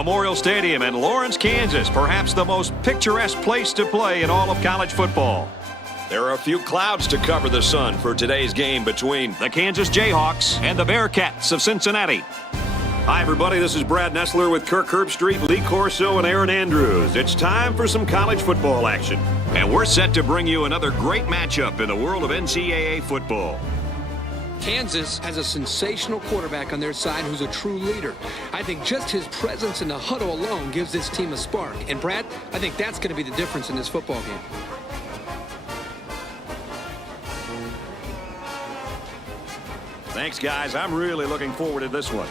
Memorial Stadium in Lawrence, Kansas, perhaps the most picturesque place to play in all of college football. There are a few clouds to cover the sun for today's game between the Kansas Jayhawks and the Bearcats of Cincinnati. Hi, everybody. This is Brad Nessler with Kirk Herbstreit, Lee Corso, and Aaron Andrews. It's time for some college football action. And we're set to bring you another great matchup in the world of NCAA football. Kansas has a sensational quarterback on their side who's a true leader. I think just his presence in the huddle alone gives this team a spark. And, Brad, I think that's going to be the difference in this football game. Thanks, guys. I'm really looking forward to this one.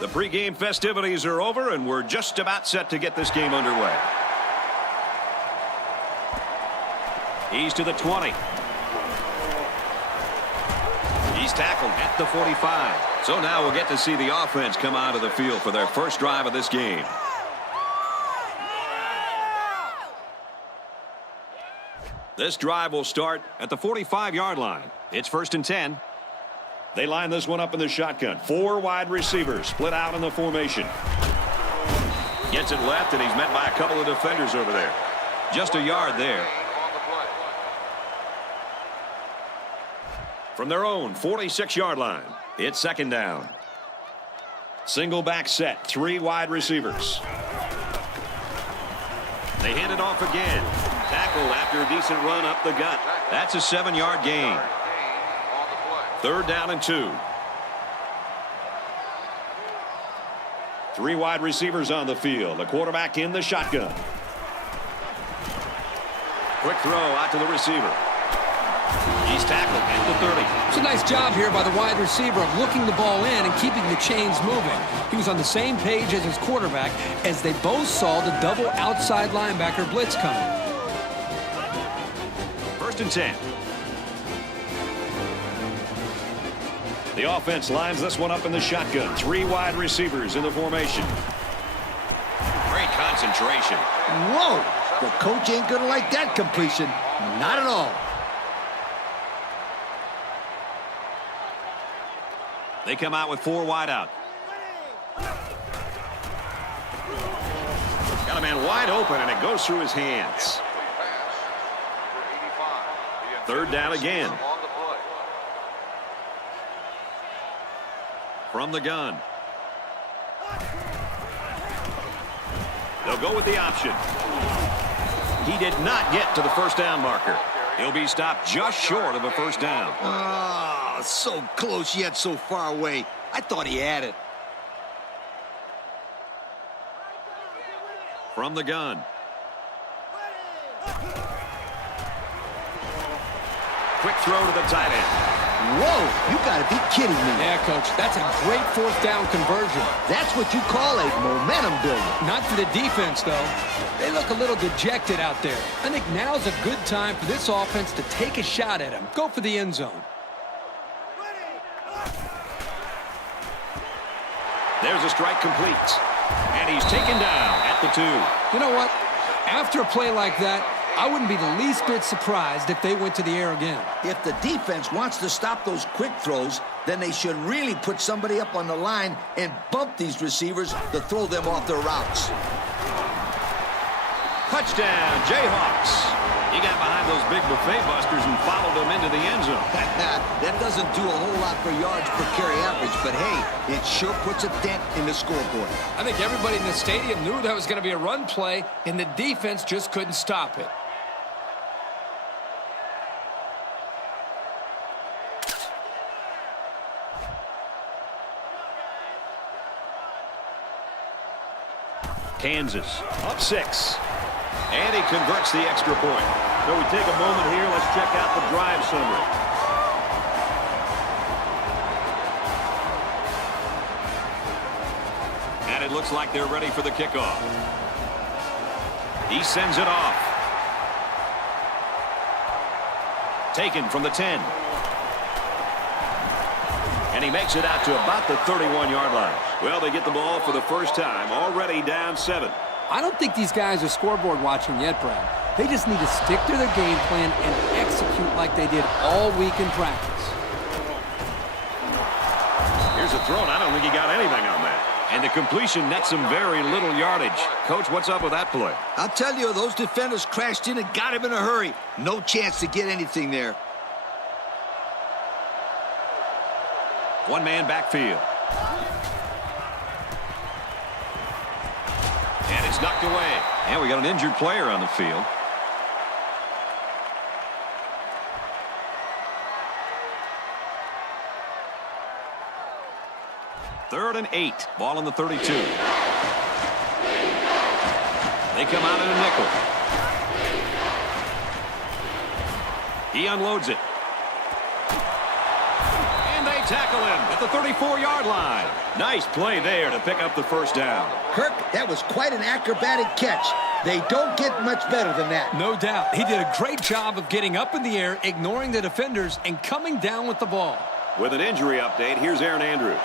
The pregame festivities are over, and we're just about set to get this game underway. He's to the 20. He's tackled at the 45. So now we'll get to see the offense come out of the field for their first drive of this game. This drive will start at the 45-yard line. It's 1st and 10. They line this one up in the shotgun. 4 wide receivers split out in the formation. Gets it left, and he's met by a couple of defenders over there. Just a yard there. From their own 46-yard line, it's 2nd down. Single back set, 3 wide receivers. They hand it off again. Tackled after a decent run up the gut. That's a 7-yard gain. 3rd down and 2. 3 wide receivers on the field. The quarterback in the shotgun. Quick throw out to the receiver. He's tackled at the 30. It's a nice job here by the wide receiver of looking the ball in and keeping the chains moving. He was on the same page as his quarterback as they both saw the double outside linebacker blitz coming. 1st and 10. The offense lines this one up in the shotgun. 3 wide receivers in the formation. Great concentration. Whoa! The coach ain't gonna like that completion. Not at all. They come out with 4 wide out. Got a man wide open, and it goes through his hands. 3rd down again. From the gun. They'll go with the option. He did not get to the 1st down marker. He'll be stopped just short of a 1st down. Ah, so close yet so far away. I thought he had it. From the gun. Quick throw to the tight end. Whoa, you gotta be kidding me. Yeah, Coach, that's a great 4th down conversion. That's what you call a momentum builder. Not for the defense, though. They look a little dejected out there. I think now's a good time for this offense to take a shot at him. Go for the end zone. There's a strike complete. And he's taken down at the 2. You know what? After a play like that, I wouldn't be the least bit surprised if they went to the air again. If the defense wants to stop those quick throws, then they should really put somebody up on the line and bump these receivers to throw them off their routes. Touchdown, Jayhawks. He got behind those big buffet busters and followed them into the end zone. That doesn't do a whole lot for yards per carry average, but hey, it sure puts a dent in the scoreboard. I think everybody in the stadium knew that was going to be a run play, and the defense just couldn't stop it. Kansas up 6. And he converts the extra point. So we take a moment here. Let's check out the drive summary. And it looks like they're ready for the kickoff. He sends it off. Taken from the 10. And he makes it out to about the 31-yard line. Well, they get the ball for the first time, already down 7. I don't think these guys are scoreboard watching yet, Brad. They just need to stick to their game plan and execute execute like they did all week in practice. Here's a throw, and I don't think he got anything on that. And the completion nets some very little yardage. Coach, what's up with that play? I'll tell you, those defenders crashed in and got him in a hurry. No chance to get anything there. One-man backfield. And it's knocked away. And we got an injured player on the field. Third and 8. Ball on the 32. They come out in a nickel. He unloads it. And they tackle him at the 34-yard line. Nice play there to pick up the first down. Kirk, that was quite an acrobatic catch. They don't get much better than that. No doubt. He did a great job of getting up in the air, ignoring the defenders, and coming down with the ball. With an injury update, here's Aaron Andrews.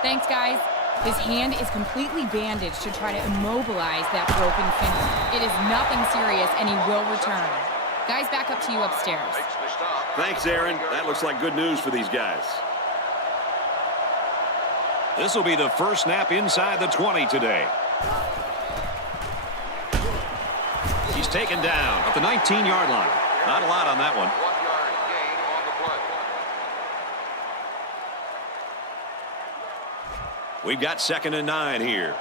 Thanks, guys. His hand is completely bandaged to try to immobilize that broken finger. It is nothing serious, and he will return. Guys, back up to you upstairs. Thanks, Aaron. That looks like good news for these guys. This will be the first snap inside the 20 today. He's taken down at the 19-yard line. Not a lot on that one. We've got 2nd and 9 here.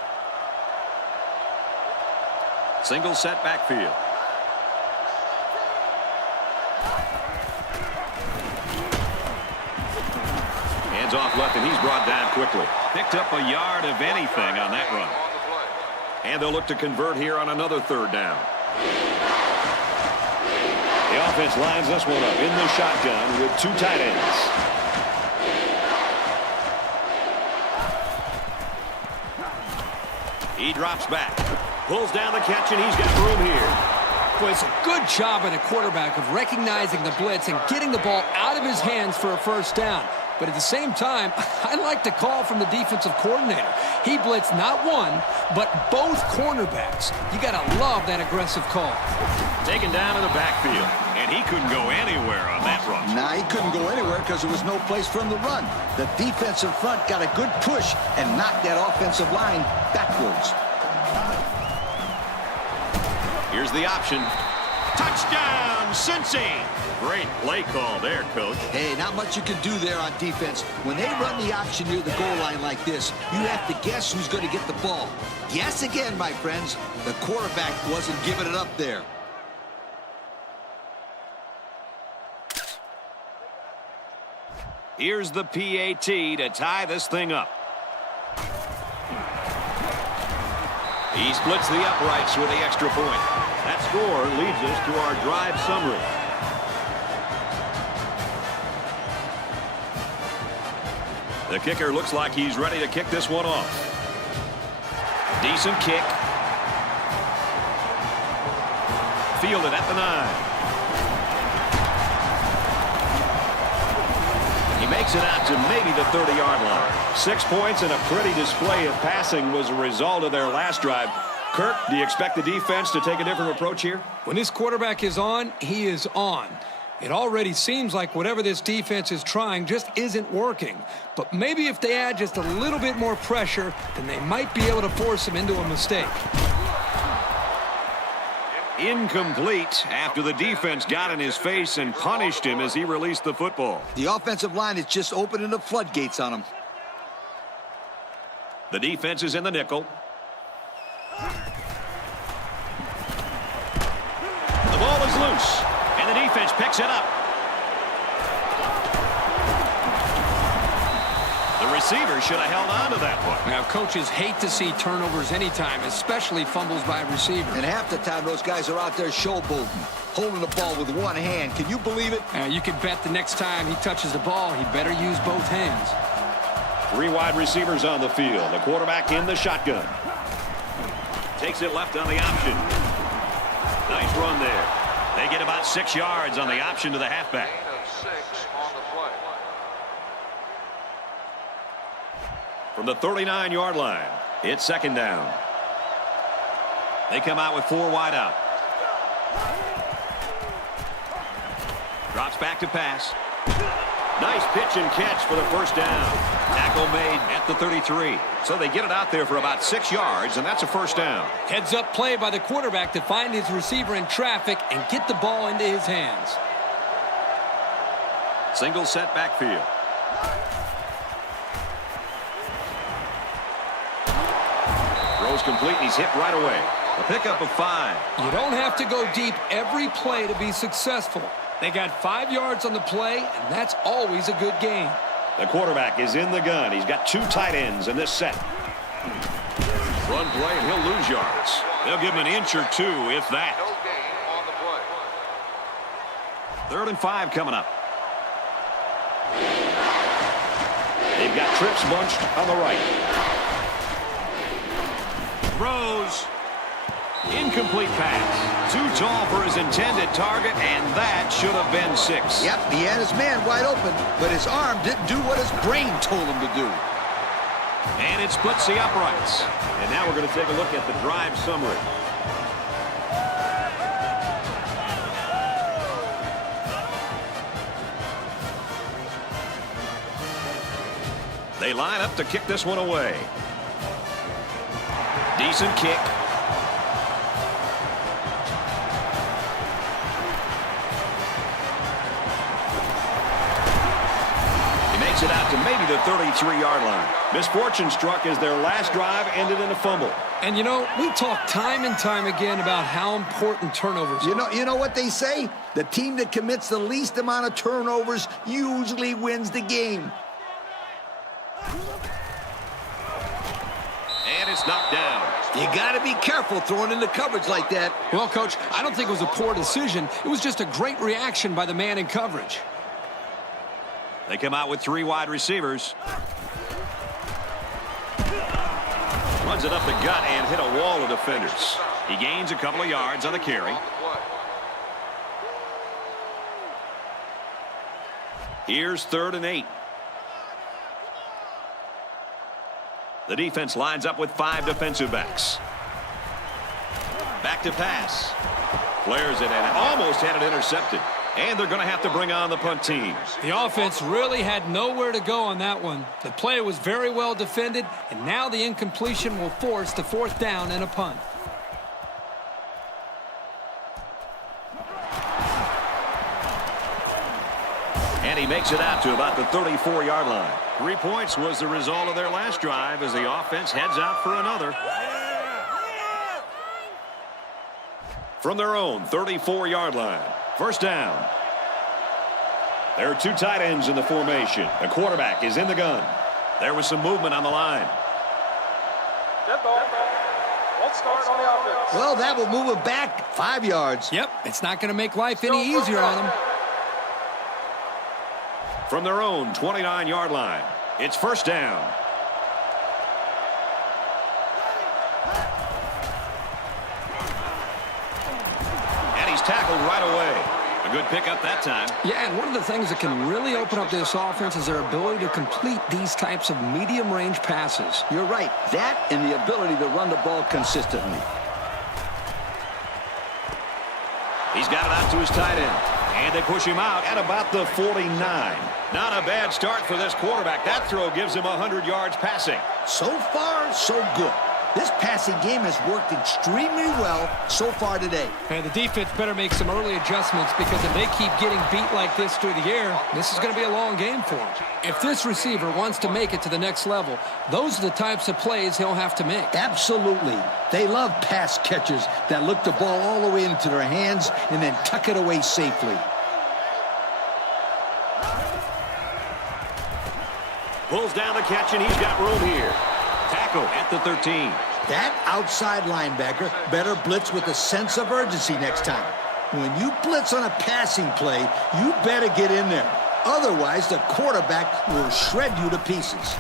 Single set backfield. Hands off left, and he's brought down quickly. Picked up a yard of anything on that run. And they'll look to convert here on another 3rd down. The offense lines this one up in the shotgun with 2 tight ends. He drops back, pulls down the catch, and he's got room here. Well, it's a good job by the quarterback of recognizing the blitz and getting the ball out of his hands for a first down. But at the same time, I like the call from the defensive coordinator. He blitzed not one, but both cornerbacks. You got to love that aggressive call. Taken down in the backfield, and he couldn't go anywhere on that run. Nah, he couldn't go anywhere because there was no place for him to run. The defensive front got a good push and knocked that offensive line backwards. Here's the option. Touchdown, Cincy! Great play call there, Coach. Hey, not much you can do there on defense. When they run the option near the goal line like this, you have to guess who's going to get the ball. Guess again, my friends. The quarterback wasn't giving it up there. Here's the PAT to tie this thing up. He splits the uprights with the extra point. That score leads us to our drive summary. The kicker looks like he's ready to kick this one off. Decent kick. Fielded at the 9. He makes it out to maybe the 30-yard line. 6 points and a pretty display of passing was a result of their last drive. Kirk, do you expect the defense to take a different approach here? When this quarterback is on, he is on. It already seems like whatever this defense is trying just isn't working. But maybe if they add just a little bit more pressure, then they might be able to force him into a mistake. Incomplete after the defense got in his face and punished him as he released the football. The offensive line is just opening the floodgates on him. The defense is in the nickel. The ball is loose, and the defense picks it up. The receiver should have held on to that one. Now, coaches hate to see turnovers anytime, especially fumbles by receivers. And half the time, those guys are out there showboating, holding the ball with one hand. Can you believe it? You can bet the next time he touches the ball, he better use both hands. 3 wide receivers on the field. The quarterback in the shotgun. Takes it left on the option. Nice run there. They get about 6 yards on the option to the halfback. From the 39-yard line, it's 2nd down. They come out with 4 wide out. Drops back to pass. Nice pitch and catch for the first down. Tackle made at the 33. So they get it out there for about 6 yards, and that's a first down. Heads-up play by the quarterback to find his receiver in traffic and get the ball into his hands. Single set backfield. Throws complete, and he's hit right away. A pickup of 5. You don't have to go deep every play to be successful. They got 5 yards on the play, and that's always a good gain. The quarterback is in the gun. He's got 2 tight ends in this set. Run play, and he'll lose yards. They'll give him an inch or 2, if that. 3rd and 5 coming up. They've got trips bunched on the right. Throws. Incomplete pass. Too tall for his intended target, and that should have been 6. Yep, he had his man wide open, but his arm didn't do what his brain told him to do. And it splits the uprights. And now we're going to take a look at the drive summary. They line up to kick this one away. Decent kick. He makes it out to maybe the 33-yard line. Misfortune struck as their last drive ended in a fumble. And, you know, we talk time and time again about how important turnovers are. You know what they say? The team that commits the least amount of turnovers usually wins the game. And it's knocked down. You got to be careful throwing into coverage like that. Well, Coach, I don't think it was a poor decision. It was just a great reaction by the man in coverage. They come out with 3 wide receivers. Runs it up the gut and hit a wall of defenders. He gains a couple of yards on the carry. Here's 3rd and 8. The defense lines up with 5 defensive backs. Back to pass. Flares it and almost had it intercepted. And they're going to have to bring on the punt team. The offense really had nowhere to go on that one. The play was very well defended, and now the incompletion will force the 4th down and a punt. And he makes it out to about the 34-yard line. 3 points was the result of their last drive as the offense heads out for another. From their own 34-yard line. First down. There are 2 tight ends in the formation. The quarterback is in the gun. There was some movement on the line. Well, that will move it back 5 yards. Yep, it's not going to make life any easier on them. From their own 29-yard line, it's first down. And he's tackled right away. A good pickup that time. Yeah, and one of the things that can really open up this offense is their ability to complete these types of medium-range passes. You're right. That and the ability to run the ball consistently. He's got it out to his tight end. And they push him out at about the 49. Not a bad start for this quarterback. That throw gives him 100 yards passing. So far, so good. This passing game has worked extremely well so far today. And the defense better make some early adjustments, because if they keep getting beat like this through the air, this is going to be a long game for them. If this receiver wants to make it to the next level, those are the types of plays he'll have to make. Absolutely. They love pass catchers that look the ball all the way into their hands and then tuck it away safely. Pulls down the catch, and he's got room here. Tackle at the 13. That outside linebacker better blitz with a sense of urgency next time. When you blitz on a passing play, you better get in there. Otherwise, the quarterback will shred you to pieces.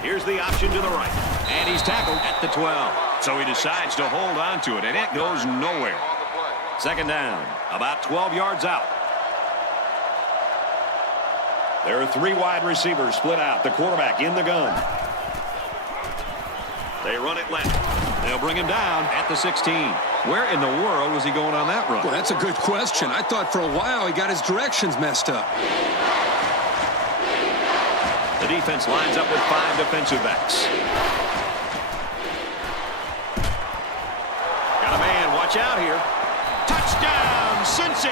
Here's the option to the right. And he's tackled at the 12. So he decides to hold on to it, and it goes nowhere. Second down, about 12 yards out. There are 3 wide receivers split out. The quarterback in the gun. They run it left. They'll bring him down at the 16. Where in the world was he going on that run? Well, that's a good question. I thought for a while he got his directions messed up. The defense lines up with 5 defensive backs. Got a man. Watch out here. Touchdown, Cincy.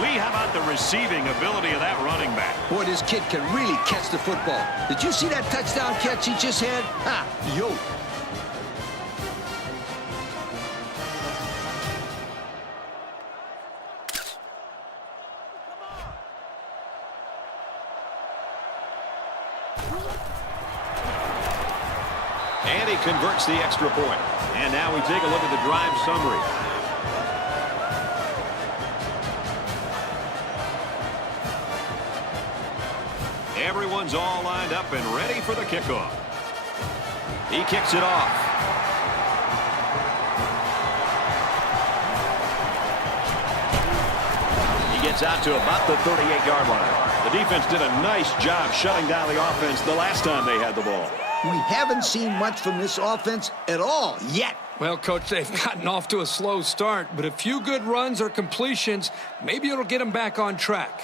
Lee, how about the receiving ability of that running back? Boy, this kid can really catch the football. Did you see that touchdown catch he just had? Ha! Yo! And he converts the extra point. And now we take a look at the drive summary. Everyone's all lined up and ready for the kickoff. He kicks it off. He gets out to about the 38-yard line. The defense did a nice job shutting down the offense the last time they had the ball. We haven't seen much from this offense at all yet. Well, Coach, they've gotten off to a slow start, but a few good runs or completions, maybe it'll get them back on track.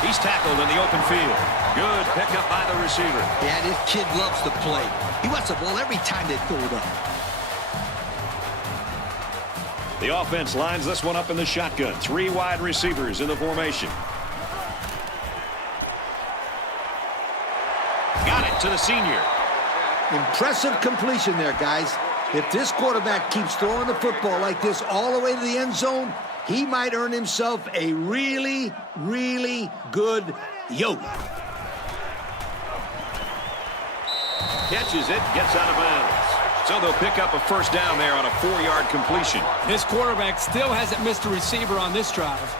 He's tackled in the open field. Good pickup by the receiver. Yeah, this kid loves to play. He wants the ball every time they throw it up. The offense lines this one up in the shotgun. 3 wide receivers in the formation. Got it to the senior. Impressive completion there, guys. If this quarterback keeps throwing the football like this all the way to the end zone, he might earn himself a really, really good yo. Catches it, gets out of bounds. So they'll pick up a first down there on a 4-yard completion. This quarterback still hasn't missed a receiver on this drive.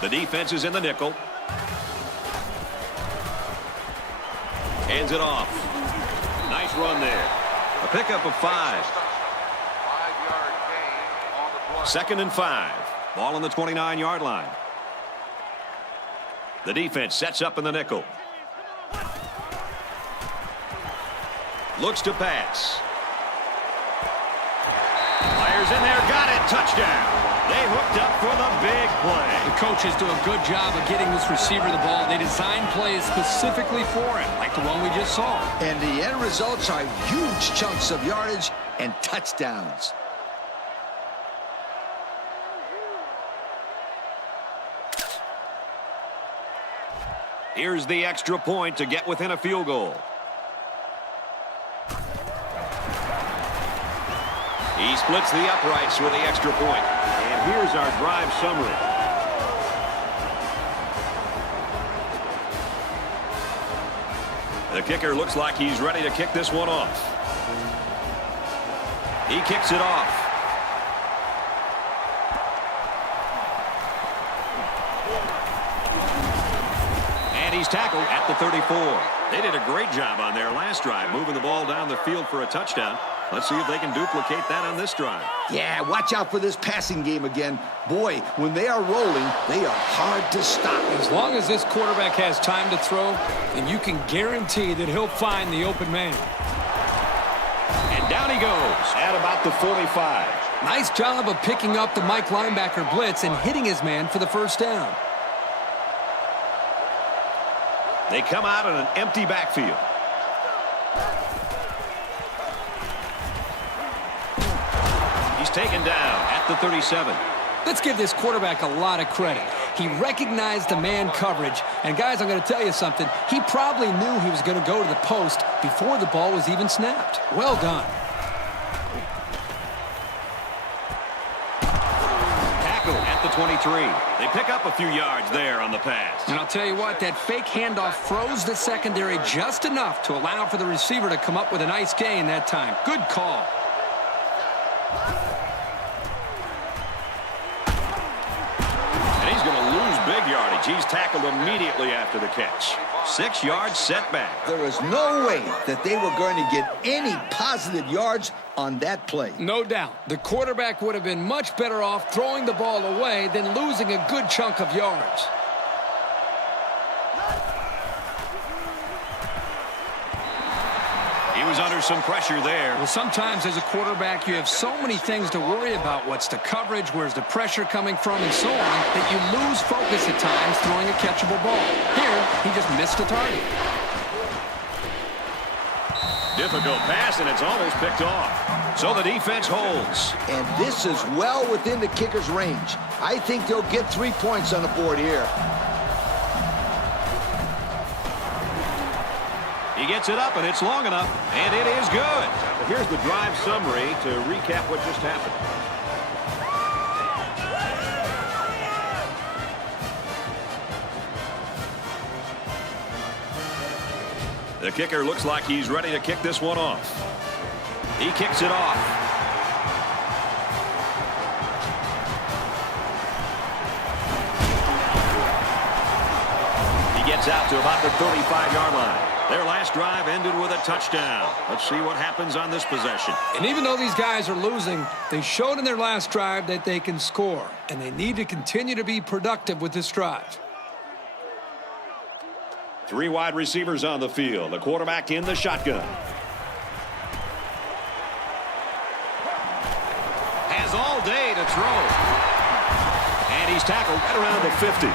The defense is in the nickel. Hands it off. Nice run there. A pickup of 5. 5-yard gain on the play. 2nd and 5. Ball on the 29-yard line. The defense sets up in the nickel. Looks to pass. Fires in there. Got it. Touchdown. They hooked up for the big play. The coaches do a good job of getting this receiver the ball. They designed plays specifically for him, like the one we just saw. And the end results are huge chunks of yardage and touchdowns. Here's the extra point to get within a field goal. He splits the uprights with the extra point. And here's our drive summary. The kicker looks like he's ready to kick this one off. He kicks it off. And he's tackled at the 34. They did a great job on their last drive, moving the ball down the field for a touchdown. Let's see if they can duplicate that on this drive. Yeah, watch out for this passing game again. Boy, when they are rolling, they are hard to stop. As long as this quarterback has time to throw, then you can guarantee that he'll find the open man. And down he goes at about the 45. Nice job of picking up the Mike linebacker blitz and hitting his man for the first down. They come out in an empty backfield. He's taken down at the 37. Let's give this quarterback a lot of credit. He recognized the man coverage. And, guys, I'm going to tell you something. He probably knew he was going to go to the post before the ball was even snapped. Well done. Tackle at the 23. They pick up a few yards there on the pass. And I'll tell you what, that fake handoff froze the secondary just enough to allow for the receiver to come up with a nice gain that time. Good call. Big yardage. He's tackled immediately after the catch. 6 yards setback. There is no way that they were going to get any positive yards on that play. No doubt. The quarterback would have been much better off throwing the ball away than losing a good chunk of yards. was under some pressure there. Well, sometimes as a quarterback, you have so many things to worry about. What's the coverage, where's the pressure coming from, and so on, that you lose focus at times throwing a catchable ball. Here, he just missed a target. Difficult pass, and it's almost picked off. So the defense holds. And this is well within the kicker's range. I think they'll get 3 points on the board here. He gets it up, and it's long enough, and it is good. But here's the drive summary to recap what just happened. The kicker looks like he's ready to kick this one off. He kicks it off. He gets out to about the 35-yard line. Their last drive ended with a touchdown. Let's see what happens on this possession. And even though these guys are losing, they showed in their last drive that they can score, and they need to continue to be productive with this drive. 3 wide receivers on the field. The quarterback in the shotgun. Has all day to throw. And he's tackled right around the 50.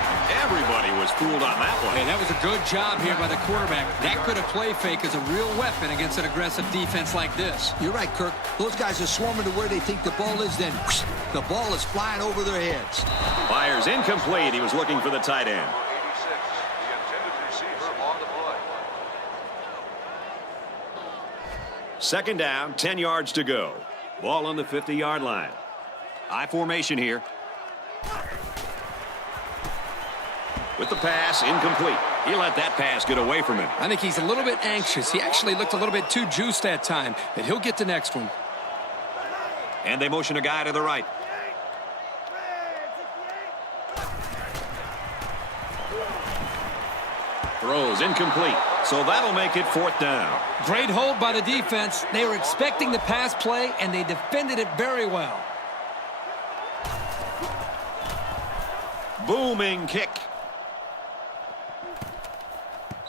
Everybody was fooled on that one. Hey, that was a good job here by the quarterback. That could have play fake as a real weapon against an aggressive defense like this. You're right, Kirk. Those guys are swarming to where they think the ball is, then whoosh, the ball is flying over their heads. Fires incomplete. He was looking for the tight end. Second down, 10 yards to go. Ball on the 50-yard line. I formation here. With the pass, incomplete. He let that pass get away from him. I think he's a little bit anxious. He actually looked a little bit too juiced that time, but he'll get the next one. And they motion a guy to the right. Throws incomplete. So that'll make it 4th down. Great hold by the defense. They were expecting the pass play, and they defended it very well. Booming kick.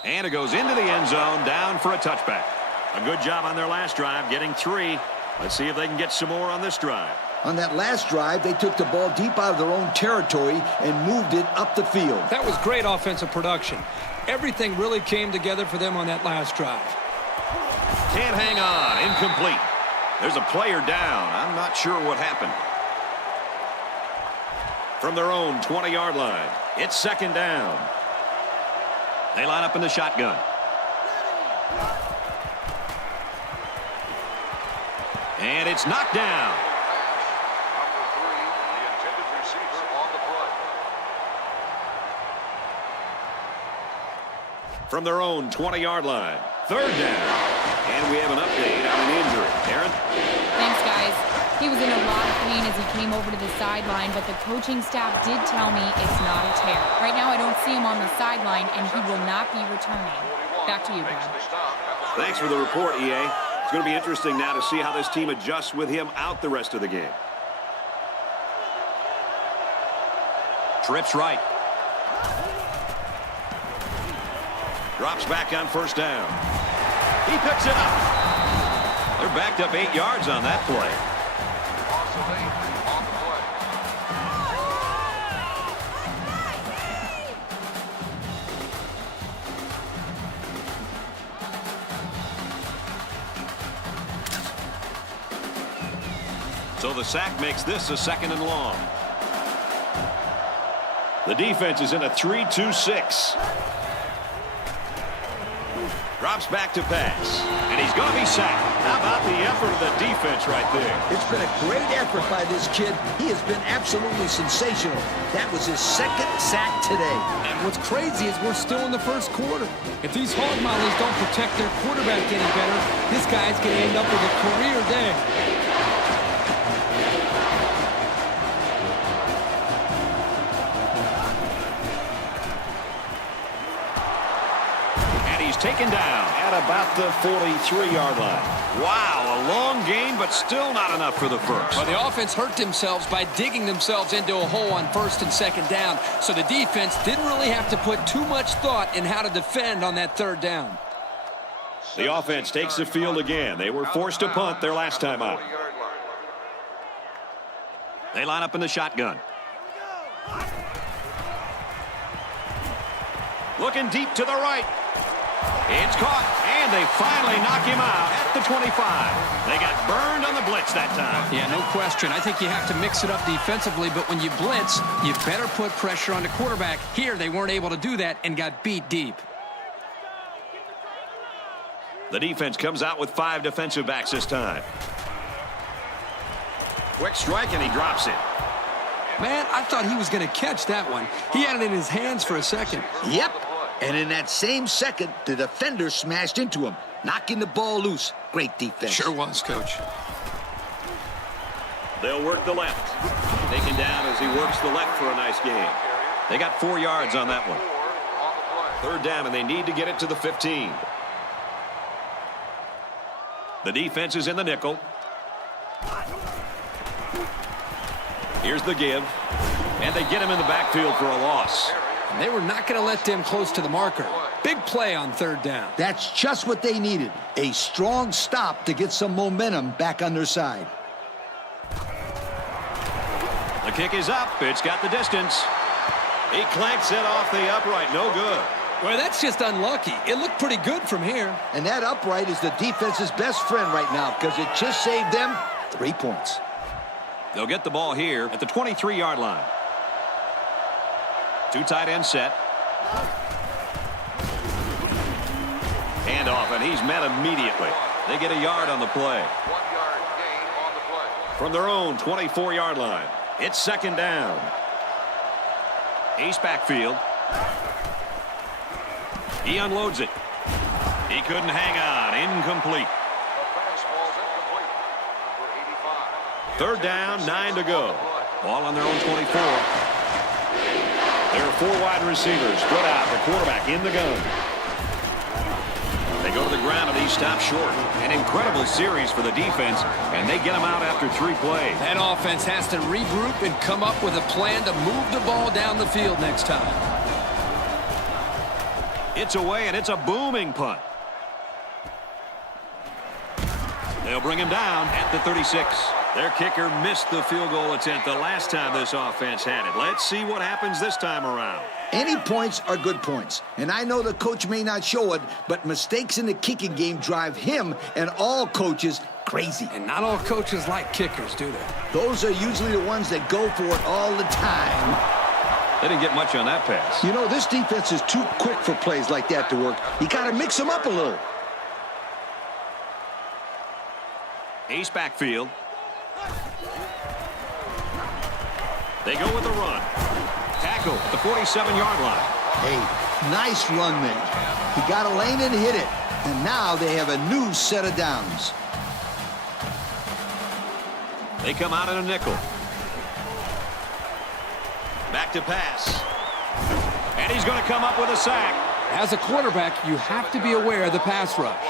And it goes into the end zone, down for a touchback. A good job on their last drive, getting 3. Let's see if they can get some more on this drive. On that last drive, they took the ball deep out of their own territory and moved it up the field. That was great offensive production. Everything really came together for them on that last drive. Can't hang on. Incomplete. There's a player down. I'm not sure what happened. From their own 20-yard line, it's 2nd down. They line up in the shotgun. And it's knocked down. From their own 20-yard line, 3rd down. And we have an update on an injury. Aaron? Thanks, guys. He was in a lot of pain as he came over to the sideline, but the coaching staff did tell me it's not a tear. Right now, I don't see him on the sideline, and he will not be returning. Back to you, Brad. Thanks for the report, EA. It's going to be interesting now to see how this team adjusts with him out the rest of the game. Trips right. Drops back on 1st down. He picks it up. They're backed up 8 yards on that play. So the sack makes this a 2nd and long. The defense is in a 3-2-6. Drops back to pass. And he's going to be sacked. How about the effort of the defense right there? It's been a great effort by this kid. He has been absolutely sensational. That was his 2nd sack today. And what's crazy is we're still in the 1st quarter. If these hog mollies don't protect their quarterback any better, this guy's going to end up with a career day. Taken down at about the 43-yard line. Wow, a long gain, but still not enough for the first. Well, the offense hurt themselves by digging themselves into a hole on 1st and 2nd down, so the defense didn't really have to put too much thought in how to defend on that 3rd down. The offense takes the field again. They were forced to punt their last time out. They line up in the shotgun. Looking deep to the right. It's caught, and they finally knock him out at the 25. They got burned on the blitz that time. Yeah, no question. I think you have to mix it up defensively, but when you blitz, you better put pressure on the quarterback. Here, they weren't able to do that and got beat deep. The defense comes out with 5 defensive backs this time. Quick strike, and he drops it. Man, I thought he was going to catch that one. He had it in his hands for a second. Yep. And in that same second, the defender smashed into him, knocking the ball loose. Great defense. Sure was, Coach. They'll work the left. Taken down as he works the left for a nice game. They got 4 yards on that one. 3rd down, and they need to get it to the 15. The defense is in the nickel. Here's the give. And they get him in the backfield for a loss. They were not going to let them close to the marker. Big play on 3rd down. That's just what they needed. A strong stop to get some momentum back on their side. The kick is up. It's got the distance. He clanks it off the upright. No good. Well, that's just unlucky. It looked pretty good from here. And that upright is the defense's best friend right now because it just saved them 3 points. They'll get the ball here at the 23-yard line. 2 tight end set. Handoff, and he's met immediately. They get a yard on the play. 1 yard gain on the play. From their own 24-yard line. It's 2nd down. Ace backfield. He unloads it. He couldn't hang on. Incomplete. The fastball's incomplete. Number 85. 3rd down, 9 to go. Ball on their own 24. There are 4 wide receivers split out. The quarterback in the gun. They go to the ground, and he stops short. An incredible series for the defense, and they get him out after 3 plays. That offense has to regroup and come up with a plan to move the ball down the field next time. It's away, and it's a booming punt. They'll bring him down at the 36. Their kicker missed the field goal attempt the last time this offense had it. Let's see what happens this time around. Any points are good points. And I know the coach may not show it, but mistakes in the kicking game drive him and all coaches crazy. And not all coaches like kickers, do they? Those are usually the ones that go for it all the time. They didn't get much on that pass. You know, this defense is too quick for plays like that to work. You got to mix them up a little. Ace backfield. They go with the run. Tackle at the 47-yard line. Hey, nice run there. He got a lane and hit it. And now they have a new set of downs. They come out in a nickel. Back to pass. And he's going to come up with a sack. As a quarterback, you have to be aware of the pass rush.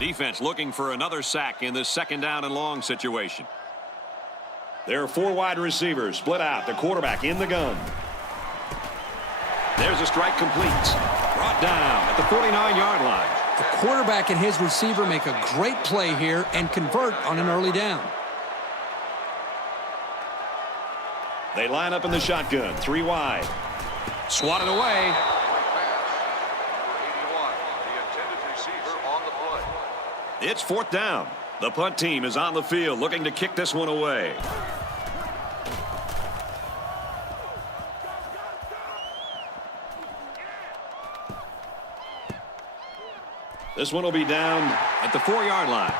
Defense looking for another sack in this 2nd down and long situation. There are 4 wide receivers split out. The quarterback in the gun. There's a strike complete. Brought down at the 49-yard line. The quarterback and his receiver make a great play here and convert on an early down. They line up in the shotgun. 3 wide. Swatted away. It's 4th down. The punt team is on the field looking to kick this one away. This one will be down at the 4-yard line.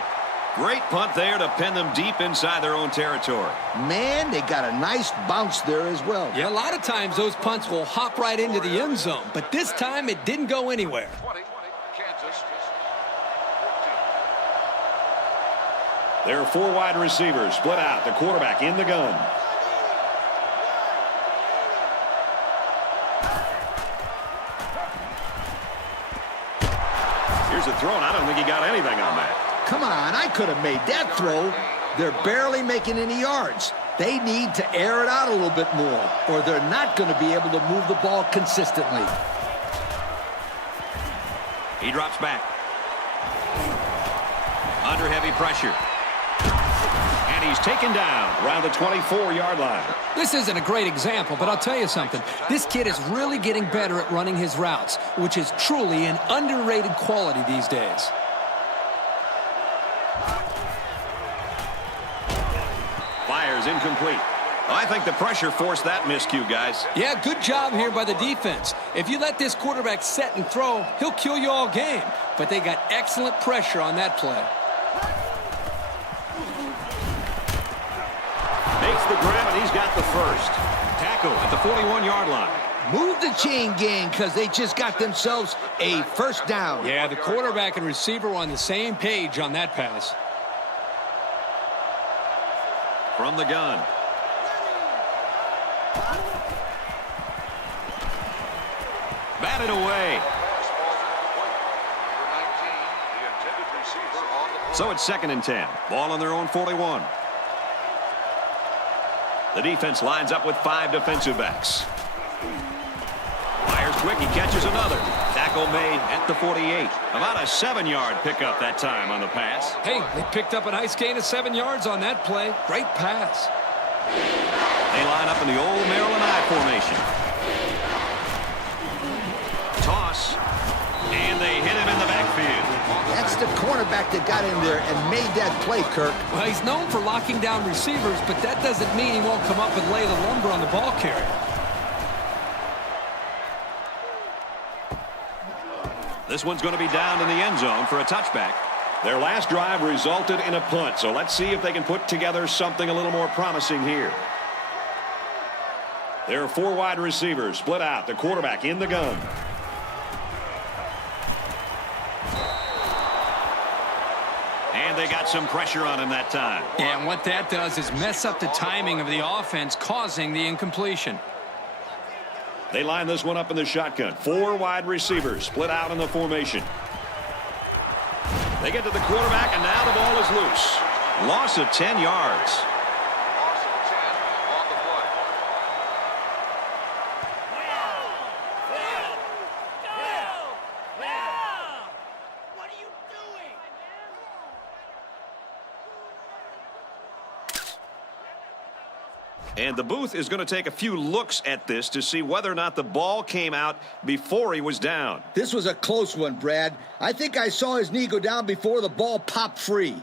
Great punt there to pin them deep inside their own territory. Man, they got a nice bounce there as well. Yeah, a lot of times those punts will hop right into the end zone, but this time it didn't go anywhere. 20, Kansas. There are 4 wide receivers split out. The quarterback in the gun. Here's a throw, and I don't think he got anything on that. Come on, I could have made that throw. They're barely making any yards. They need to air it out a little bit more, or they're not going to be able to move the ball consistently. He drops back. Under heavy pressure. And he's taken down around the 24-yard line. This isn't a great example, but I'll tell you something. This kid is really getting better at running his routes, which is truly an underrated quality these days. Fires incomplete. I think the pressure forced that miscue, guys. Yeah, good job here by the defense. If you let this quarterback set and throw, he'll kill you all game. But they got excellent pressure on that play. Makes the grab, and he's got the first. Tackle at the 41-yard line. Move the chain gang because they just got themselves a first down. Yeah, the quarterback and receiver were on the same page on that pass. From the gun. Batted away. So it's 2nd and 10. Ball on their own 41. The defense lines up with 5 defensive backs. Fires quick. He catches another. Tackle made at the 48. About a 7-yard pickup that time on the pass. Hey, they picked up a nice gain of 7 yards on that play. Great pass. They line up in the old Maryland I formation. Toss. And they hit him in the backfield. That's the cornerback that got in there and made that play, Kirk. Well, he's known for locking down receivers, but that doesn't mean he won't come up and lay the lumber on the ball carrier. This one's going to be down in the end zone for a touchback. Their last drive resulted in a punt, so let's see if they can put together something a little more promising here. There are 4 wide receivers split out. The quarterback in the gun. And they got some pressure on him that time. Yeah, and what that does is mess up the timing of the offense, causing the incompletion. They line this one up in the shotgun. 4 wide receivers split out in the formation. They get to the quarterback, and now the ball is loose. Loss of 10 yards. Loss of 10 on the play. What are you doing? And the booth is going to take a few looks at this to see whether or not the ball came out before he was down. This was a close one, Brad. I think I saw his knee go down before the ball popped free.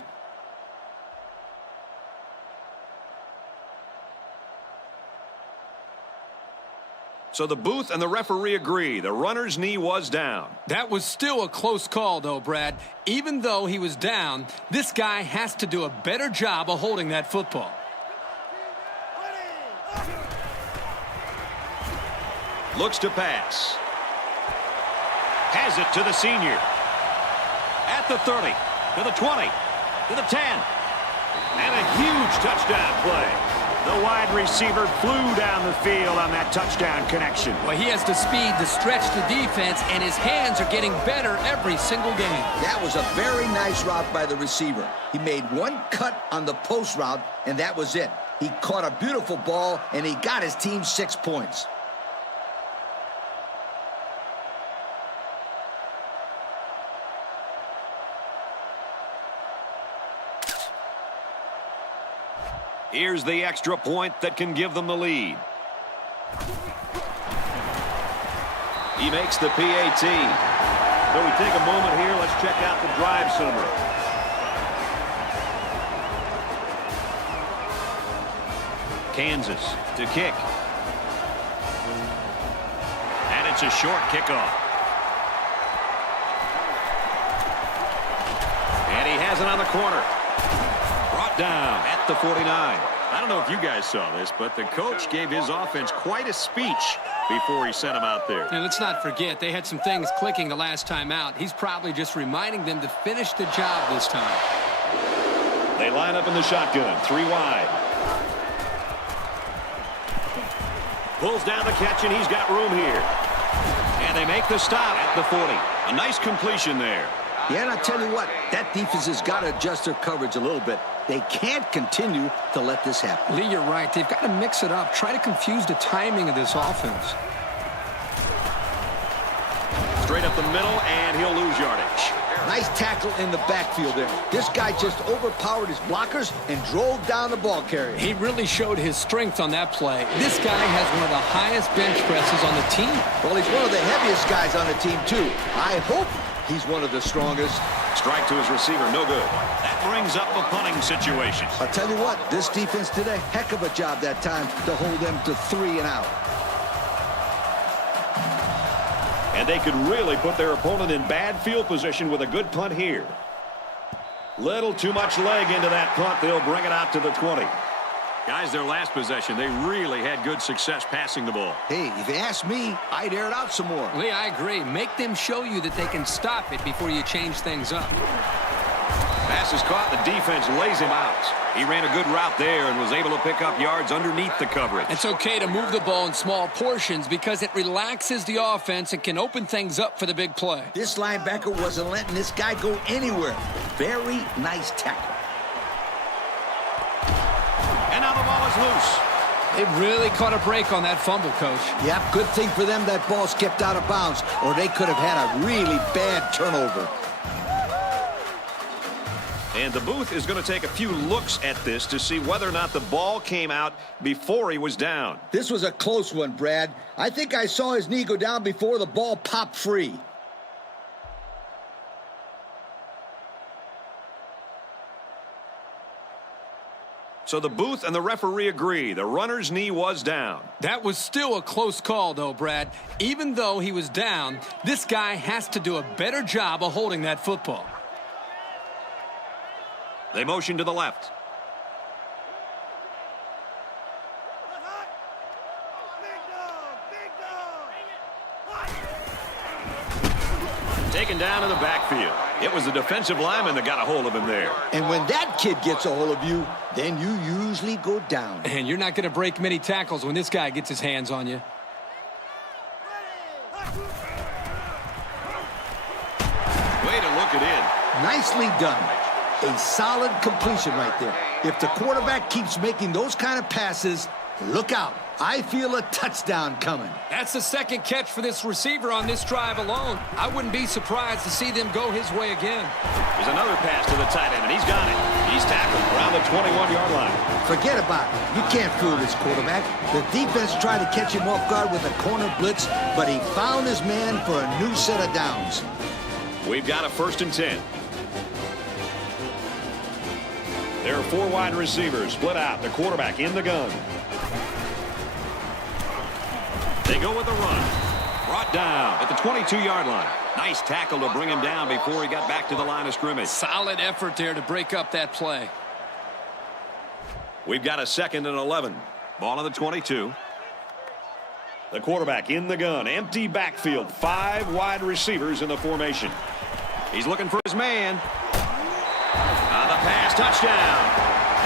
So the booth and the referee agree. The runner's knee was down. That was still a close call, though, Brad. Even though he was down, this guy has to do a better job of holding that football. Looks to pass. Has it to the senior. At the 30, to the 20, to the 10. And a huge touchdown play. The wide receiver flew down the field on that touchdown connection. Well, he has the speed to stretch the defense, and his hands are getting better every single game. That was a very nice route by the receiver. He made one cut on the post route, and that was it. He caught a beautiful ball, and he got his team 6 points. Here's the extra point that can give them the lead. He makes the PAT. So we take a moment here. Let's check out the drive summary. Kansas to kick. And it's a short kickoff. And he has it on the corner. Brought down at the 49. I don't know if you guys saw this, but the coach gave his offense quite a speech before he sent him out there. And let's not forget, they had some things clicking the last time out. He's probably just reminding them to finish the job this time. They line up in the shotgun, 3 wide. Pulls down the catch, and he's got room here. And they make the stop at the 40. A nice completion there. Yeah, and I tell you what, that defense has got to adjust their coverage a little bit. They can't continue to let this happen. Lee, you're right. They've got to mix it up. Try to confuse the timing of this offense. Straight up the middle, and he'll lose yardage. Nice tackle in the backfield there. This guy just overpowered his blockers and drove down the ball carrier. He really showed his strength on that play. This guy has one of the highest bench presses on the team. Well, he's one of the heaviest guys on the team, too. I hope he's one of the strongest. Strike to his receiver, no good. That brings up a punting situation. I'll tell you what, this defense did a heck of a job that time to hold them to 3 and out. And they could really put their opponent in bad field position with a good punt here. Little too much leg into that punt. They'll bring it out to the 20. Guys, their last possession, they really had good success passing the ball. Hey, if you ask me, I'd air it out some more. Lee, I agree. Make them show you that they can stop it before you change things up. Pass is caught. The defense lays him out. He ran a good route there and was able to pick up yards underneath the coverage. It's okay to move the ball in small portions because it relaxes the offense and can open things up for the big play. This linebacker wasn't letting this guy go anywhere. Very nice tackle. And now the ball is loose. They really caught a break on that fumble, Coach. Yep, good thing for them that ball skipped out of bounds, or they could have had a really bad turnover. And the booth is going to take a few looks at this to see whether or not the ball came out before he was down. This was a close one, Brad. I think I saw his knee go down before the ball popped free. So the booth and the referee agree. The runner's knee was down. That was still a close call, though, Brad. Even though he was down, this guy has to do a better job of holding that football. They motion to the left. Taken down in the backfield. It was the defensive lineman that got a hold of him there. And when that kid gets a hold of you, then you usually go down. And you're not going to break many tackles when this guy gets his hands on you. Way to look it in. Nicely done. A solid completion right there. If the quarterback keeps making those kind of passes, look out. I feel a touchdown coming. That's the second catch for this receiver on this drive alone. I wouldn't be surprised to see them go his way again. There's another pass to the tight end, and he's got it. He's tackled around the 21-yard line. Forget about it. You can't fool this quarterback. The defense tried to catch him off guard with a corner blitz, but he found his man for a new set of downs. We've got a 1st and 10. There are 4 wide receivers split out. The quarterback in the gun. They go with a run. Brought down at the 22-yard line. Nice tackle to bring him down before he got back to the line of scrimmage. Solid effort there to break up that play. We've got a 2nd and 11. Ball on the 22. The quarterback in the gun. Empty backfield. 5 wide receivers in the formation. He's looking for his man. The pass, touchdown.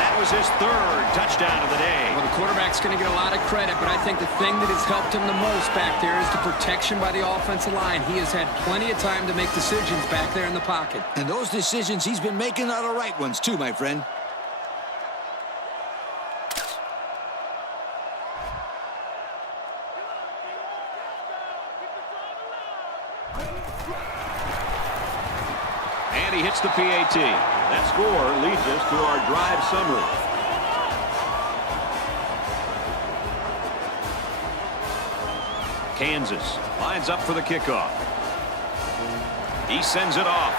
That was his 3rd touchdown of the day. Well, the quarterback's going to get a lot of credit, but I think the thing that has helped him the most back there is the protection by the offensive line. He has had plenty of time to make decisions back there in the pocket. And those decisions he's been making are the right ones, too, my friend. And he hits the PAT. That score leads us to our drive summary. Kansas lines up for the kickoff. He sends it off.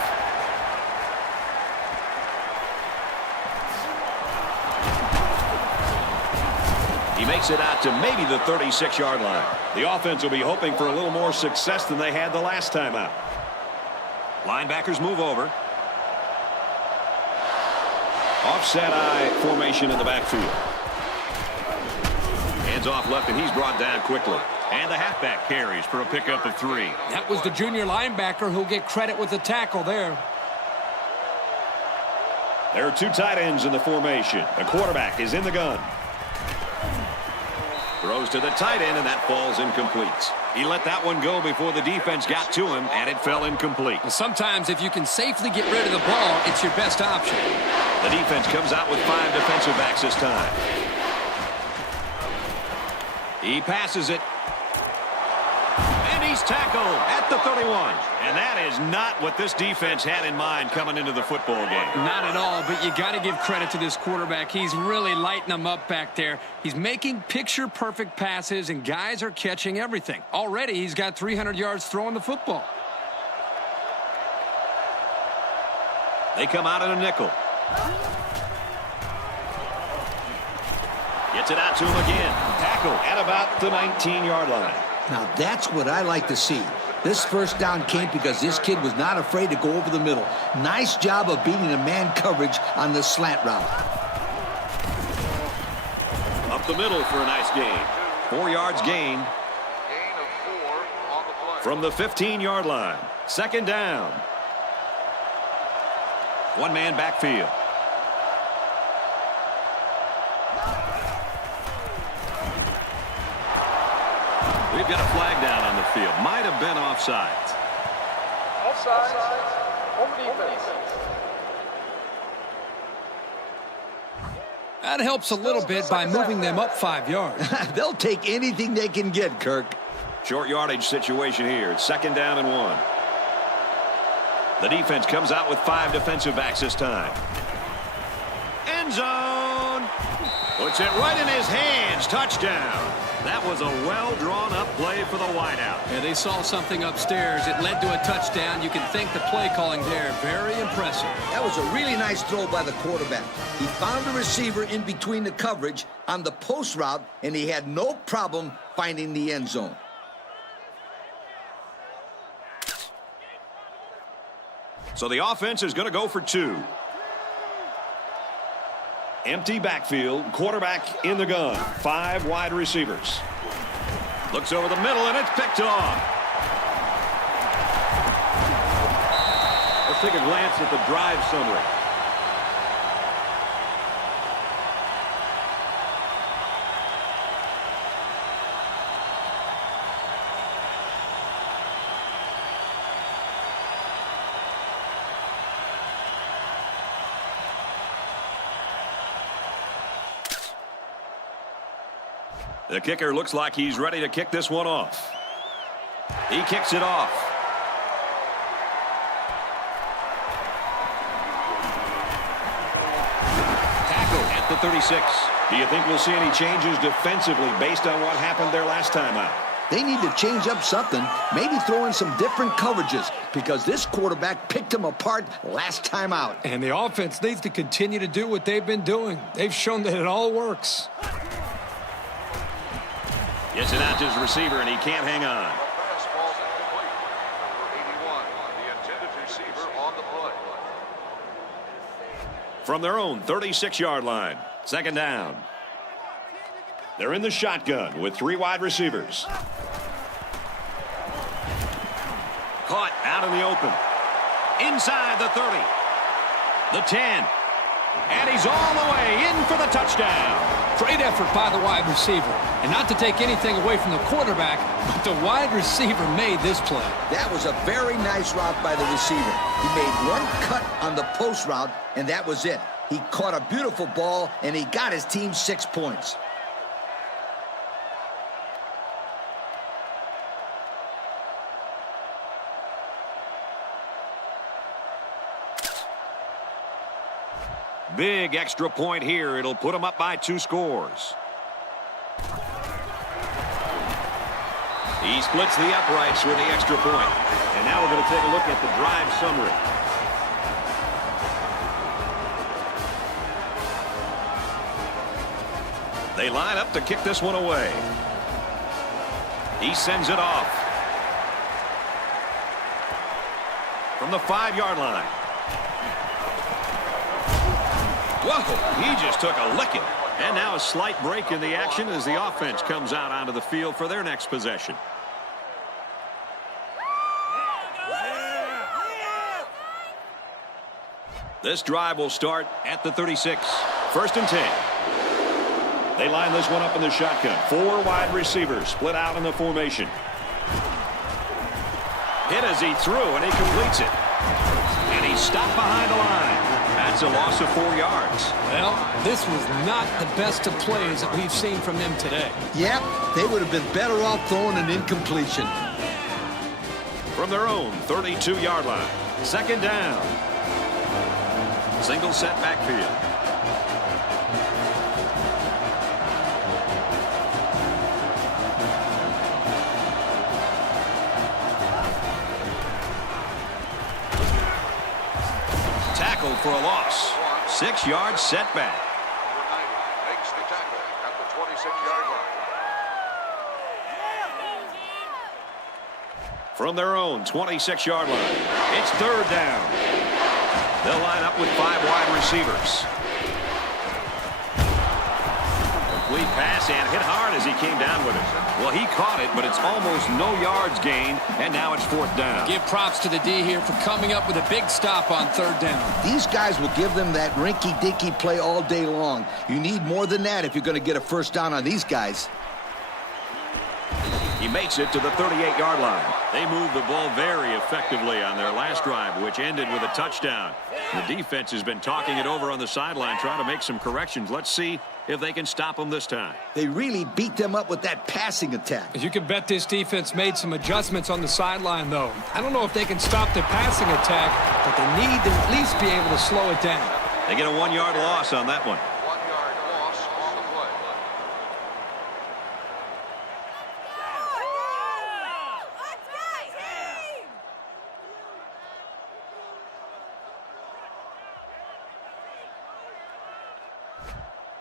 He makes it out to maybe the 36-yard line. The offense will be hoping for a little more success than they had the last time out. Linebackers move over. Offset eye formation in the backfield. Hands off left, and he's brought down quickly. And the halfback carries for a pickup of 3. That was the junior linebacker who'll get credit with the tackle there. There are 2 tight ends in the formation. The quarterback is in the gun. Throws to the tight end, and that falls incomplete. He let that one go before the defense got to him, and it fell incomplete. Well, sometimes if you can safely get rid of the ball, it's your best option. The defense comes out with 5 defensive backs this time. He passes it. And he's tackled at the 31. And that is not what this defense had in mind coming into the football game. Not at all, but you got to give credit to this quarterback. He's really lighting them up back there. He's making picture-perfect passes, and guys are catching everything. Already, he's got 300 yards throwing the football. They come out in a nickel. Gets it out to him again. Tackle at about the 19-yard line. Now that's what I like to see. This first down came because this kid was not afraid to go over the middle. Nice job of beating the man coverage on the slant route. Up the middle for a nice gain. 4 yards gain. Gain of 4 on the play. From the 15-yard line. Second down. One-man backfield. We've got a flag down on the field. Might have been offsides. Offside. Home defense. That helps a little bit by moving them up 5 yards. They'll take anything they can get, Kirk. Short yardage situation here. It's second down and 1. The defense comes out with 5 defensive backs this time. End zone. Puts it right in his hands. Touchdown. That was a well-drawn-up play for the wideout. Yeah, they saw something upstairs. It led to a touchdown. You can thank the play calling there. Very impressive. That was a really nice throw by the quarterback. He found a receiver in between the coverage on the post route, and he had no problem finding the end zone. So the offense is going to go for 2. Empty backfield, quarterback in the gun. 5 wide receivers. Looks over the middle, and it's picked off. Let's take a glance at the drive summary. The kicker looks like he's ready to kick this one off. He kicks it off. Tackle at the 36. Do you think we'll see any changes defensively based on what happened there last time out? They need to change up something, maybe throw in some different coverages, because this quarterback picked them apart last time out. And the offense needs to continue to do what they've been doing. They've shown that it all works. Gets it out to his receiver, and he can't hang on. The pass falls incomplete. Number 81, the intended receiver on the play. From their own 36-yard line. Second down. They're in the shotgun with 3 wide receivers. Caught out in the open. Inside the 30. The 10. And he's all the way in for the touchdown. Great effort by the wide receiver. And not to take anything away from the quarterback, but the wide receiver made this play. That was a very nice route by the receiver. He made one cut on the post route, and that was it. He caught a beautiful ball, and he got his team 6 points. Big extra point here. It'll put them up by 2 scores. He splits the uprights with the extra point. And now we're going to take a look at the drive summary. They line up to kick this one away. He sends it off. From the 5-yard line. Whoa, he just took a licking. And now a slight break in the action as the offense comes out onto the field for their next possession. This drive will start at the 36. First and 10. They line this one up in the shotgun. 4 wide receivers split out in the formation. Hit as he threw, and he completes it. And he's stopped behind the line. That's a loss of 4 yards. Well, this was not the best of plays that we've seen from them today. Yep, they would have been better off throwing an incompletion. From their own 32-yard line. Second down. Single set backfield. Tackled for a loss. 6-yard setback. Number 90 makes the tackle at the 26-yard line. From their own 26-yard line. It's third down. They'll line up with 5 wide receivers. Complete pass and hit hard as he came down with it. Well, he caught it, but it's almost no yards gained, and now it's fourth down. Give props to the D here for coming up with a big stop on third down. These guys will give them that rinky-dinky play all day long. You need more than that if you're going to get a first down on these guys. He makes it to the 38-yard line. They moved the ball very effectively on their last drive, which ended with a touchdown. The defense has been talking it over on the sideline, trying to make some corrections. Let's see if they can stop them this time. They really beat them up with that passing attack. As you can bet, this defense made some adjustments on the sideline, though. I don't know if they can stop the passing attack, but they need to at least be able to slow it down. They get a 1-yard loss on that one. 1-yard loss on the play.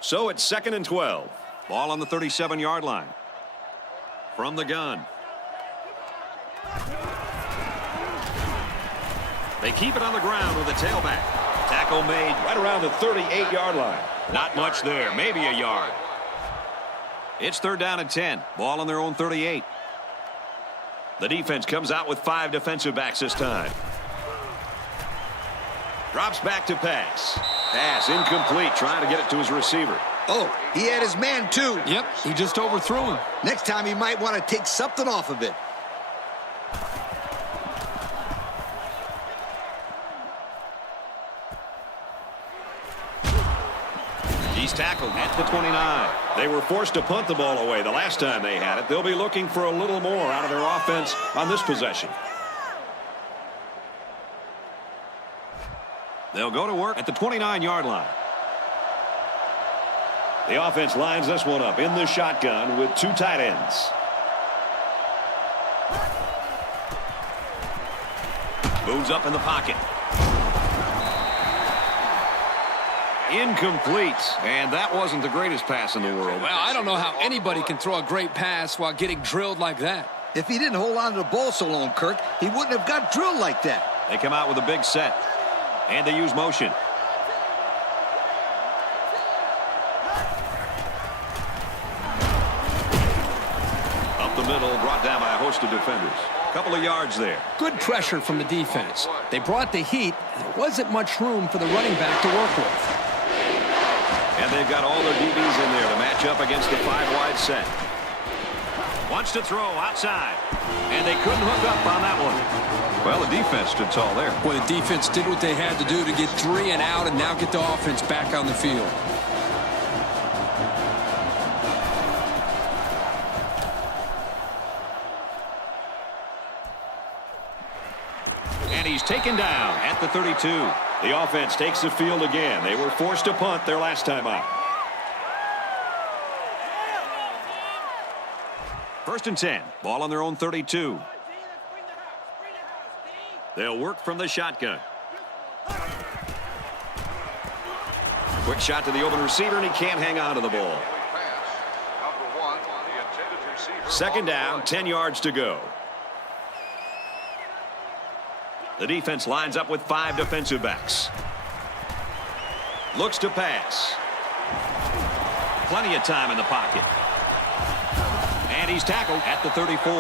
So it's 2nd and 12. Ball on the 37-yard line. From the gun. They keep it on the ground with a tailback. Tackle made right around the 38-yard line. Not much there, maybe a yard. It's third down and 10. Ball on their own 38. The defense comes out with 5 defensive backs this time. Drops back to pass. Pass incomplete, trying to get it to his receiver. Oh, he had his man too. Yep, he just overthrew him. Next time he might want to take something off of it. He's tackled at the 29. They were forced to punt the ball away the last time they had it. They'll be looking for a little more out of their offense on this possession. They'll go to work at the 29-yard line. The offense lines this one up in the shotgun with 2 tight ends. Moves up in the pocket. Incomplete, and that wasn't the greatest pass in the world. Well, I don't know how anybody can throw a great pass while getting drilled like that. If he didn't hold on to the ball so long, Kirk, he wouldn't have got drilled like that. They come out with a big set, and they use motion. Up the middle, brought down by a host of defenders. Couple of yards there. Good pressure from the defense. They brought the heat. There wasn't much room for the running back to work with. And they've got all their DBs in there to match up against the 5-wide set. Wants to throw outside. And they couldn't hook up on that one. Well, the defense stood tall there. Well, the defense did what they had to do to get 3 and out and now get the offense back on the field. And he's taken down at the 32. The offense takes the field again. They were forced to punt their last time out. 1st and 10. Ball on their own 32. They'll work from the shotgun. Quick shot to the open receiver, and he can't hang on to the ball. Number 1, the intended receiver. Second down, 10 yards to go. The defense lines up with 5 defensive backs. Looks to pass. Plenty of time in the pocket. And he's tackled at the 34.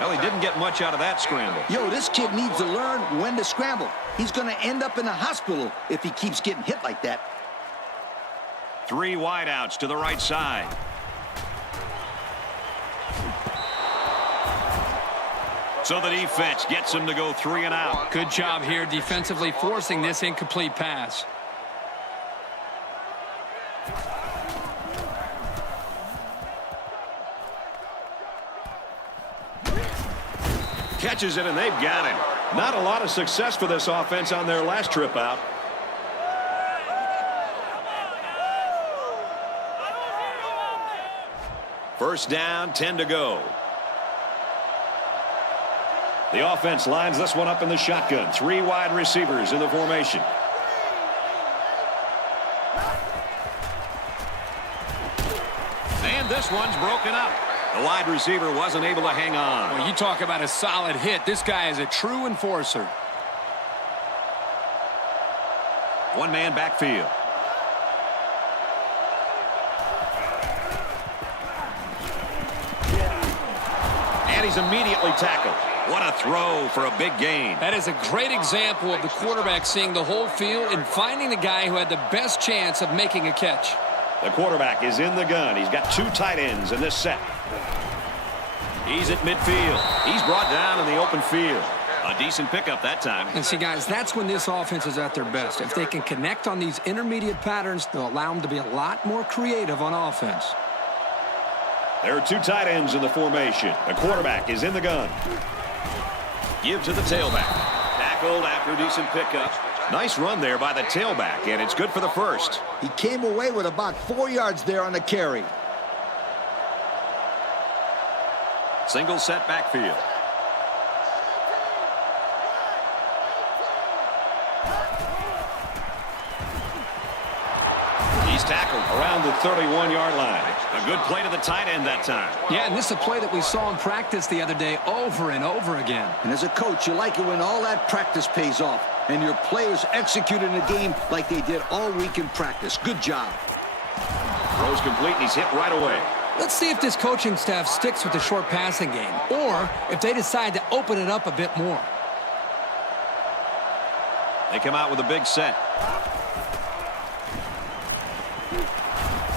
Well, he didn't get much out of that scramble. Yo, this kid needs to learn when to scramble. He's going to end up in a hospital if he keeps getting hit like that. 3 wideouts to the right side. So the defense gets him to go 3 and out. Good job here defensively forcing this incomplete pass. Catches it, and they've got him. Not a lot of success for this offense on their last trip out. First down, 10 to go. The offense lines this one up in the shotgun. 3 wide receivers in the formation. And this one's broken up. The wide receiver wasn't able to hang on. Well, you talk about a solid hit. This guy is a true enforcer. One-man backfield. And he's immediately tackled. What a throw for a big gain. That is a great example of the quarterback seeing the whole field and finding the guy who had the best chance of making a catch. The quarterback is in the gun. He's got 2 tight ends in this set. He's at midfield. He's brought down in the open field. A decent pickup that time. And see, guys, that's when this offense is at their best. If they can connect on these intermediate patterns, they'll allow them to be a lot more creative on offense. There are 2 tight ends in the formation. The quarterback is in the gun. Give to the tailback. Tackled after a decent pickup. Nice run there by the tailback, and it's good for the first. He came away with about 4 yards there on the carry. Single set backfield. He's tackled around the 31-yard line. A good play to the tight end that time. Yeah, and this is a play that we saw in practice the other day over and over again. And as a coach, you like it when all that practice pays off and your players execute in a game like they did all week in practice. Good job. Throws complete, and he's hit right away. Let's see if this coaching staff sticks with the short passing game or if they decide to open it up a bit more. They come out with a big set.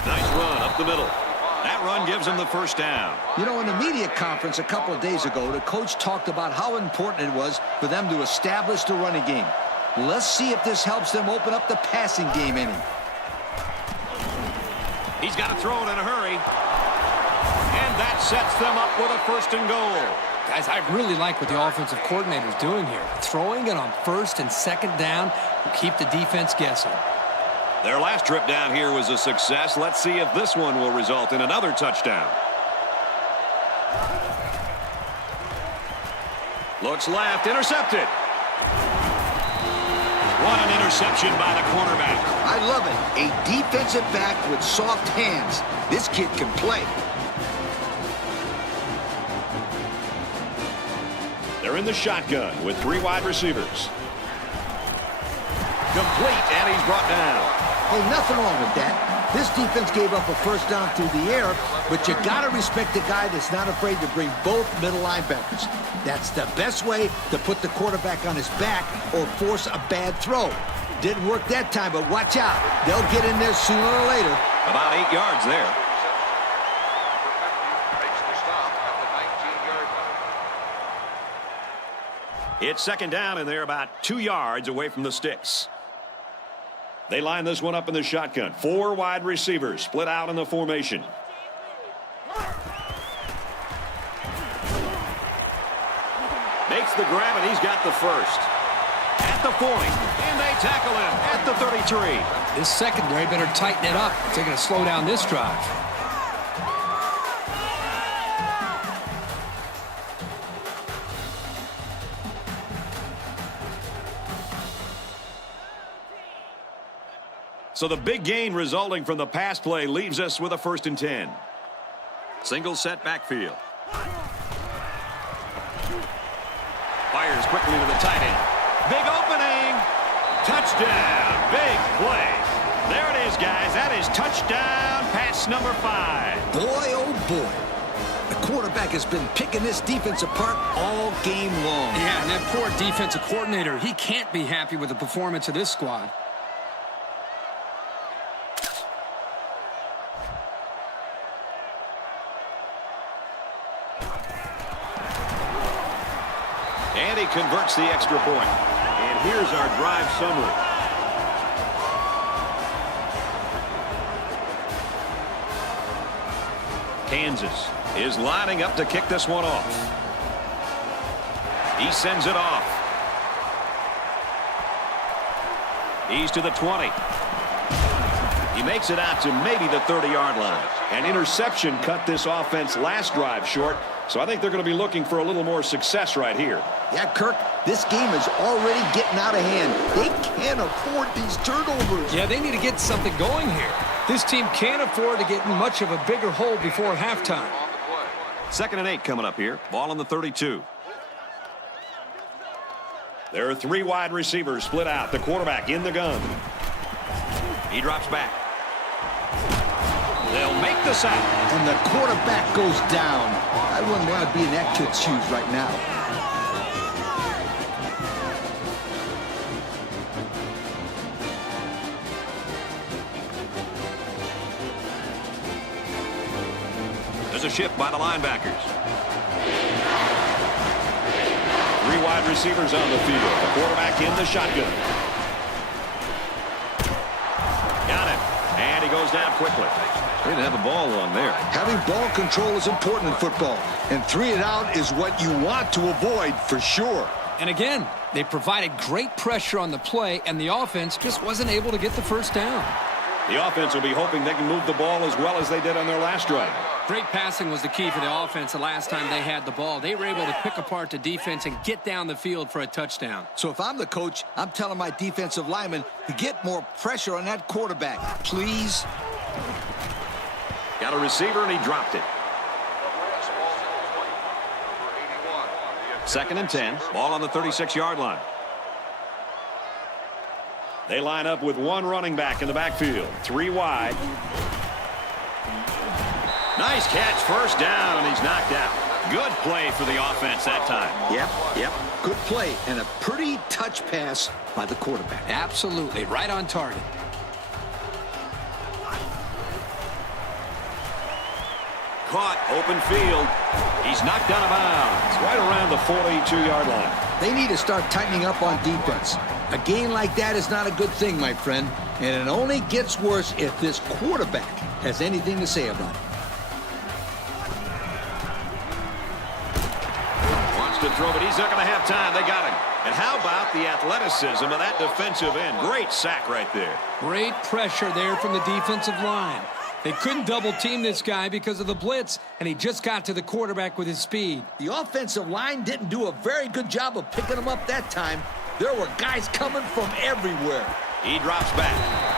Nice run up the middle. That run gives him the first down. You know, in the media conference a couple of days ago, the coach talked about how important it was for them to establish the running game. Let's see if this helps them open up the passing game any. He's got to throw it in a hurry. And that sets them up with a 1st and goal. Guys, I really like what the offensive coordinator is doing here. Throwing it on 1st and 2nd down will keep the defense guessing. Their last trip down here was a success. Let's see if this one will result in another touchdown. Looks left, intercepted. What an interception by the cornerback. I love it. A defensive back with soft hands. This kid can play. They're in the shotgun with 3 wide receivers. Complete, and he's brought down. Hey, nothing wrong with that. This defense gave up a 1st down through the air, but you got to respect the guy that's not afraid to bring both middle linebackers. That's the best way to put the quarterback on his back or force a bad throw. Didn't work that time, but watch out. They'll get in there sooner or later. About 8 yards there. Makes the stop at the 19-yard line. It's 2nd down, and they're about 2 yards away from the sticks. They line this one up in the shotgun. 4 wide receivers split out in the formation. Makes the grab, and he's got the first. At the point, and they tackle him at the 33. This secondary better tighten it up if they're going to slow down this drive. So the big gain resulting from the pass play leaves us with a 1st and 10. Single set backfield. Fires quickly to the tight end. Big opening. Touchdown. Big play. There it is, guys. That is touchdown pass number 5. Boy, oh boy. The quarterback has been picking this defense apart all game long. Yeah, and that poor defensive coordinator, he can't be happy with the performance of this squad. And he converts the extra point. And here's our drive summary. Kansas is lining up to kick this one off. He sends it off. He's to the 20. He makes it out to maybe the 30-yard line. An interception cut this offense last drive short, so I think they're going to be looking for a little more success right here. Yeah, Kirk, this game is already getting out of hand. They can't afford these turnovers. Yeah, they need to get something going here. This team can't afford to get in much of a bigger hole before halftime. 2nd and 8 coming up here. Ball on the 32. There are 3 wide receivers split out. The quarterback in the gun. He drops back. They'll make the sack. And the quarterback goes down. I wouldn't want to be in that kid's shoes right now. There's a shift by the linebackers. 3 wide receivers on the field. The quarterback in the shotgun. Got it. And he goes down quickly. They didn't have the ball long there. Having ball control is important in football, and 3 and out is what you want to avoid for sure. And again, they provided great pressure on the play, and the offense just wasn't able to get the first down. The offense will be hoping they can move the ball as well as they did on their last drive. Great passing was the key for the offense the last time they had the ball. They were able to pick apart the defense and get down the field for a touchdown. So if I'm the coach, I'm telling my defensive linemen to get more pressure on that quarterback, please. Got a receiver, and he dropped it. 2nd and 10. Ball on the 36-yard line. They line up with 1 running back in the backfield. 3 wide. Nice catch. First down, and he's knocked out. Good play for the offense that time. Yep. Good play and a pretty touch pass by the quarterback. Absolutely. Right on target. Caught, open field. He's knocked out of bounds right around the 42-yard line. They need to start tightening up on defense. A game like that is not a good thing, my friend, and it only gets worse if this quarterback has anything to say about it. Wants to throw, but he's not going to have time. They got him. And how about the athleticism of that defensive end? Great sack right there. Great pressure there from the defensive line. They couldn't double-team this guy because of the blitz, and he just got to the quarterback with his speed. The offensive line didn't do a very good job of picking him up that time. There were guys coming from everywhere. He drops back,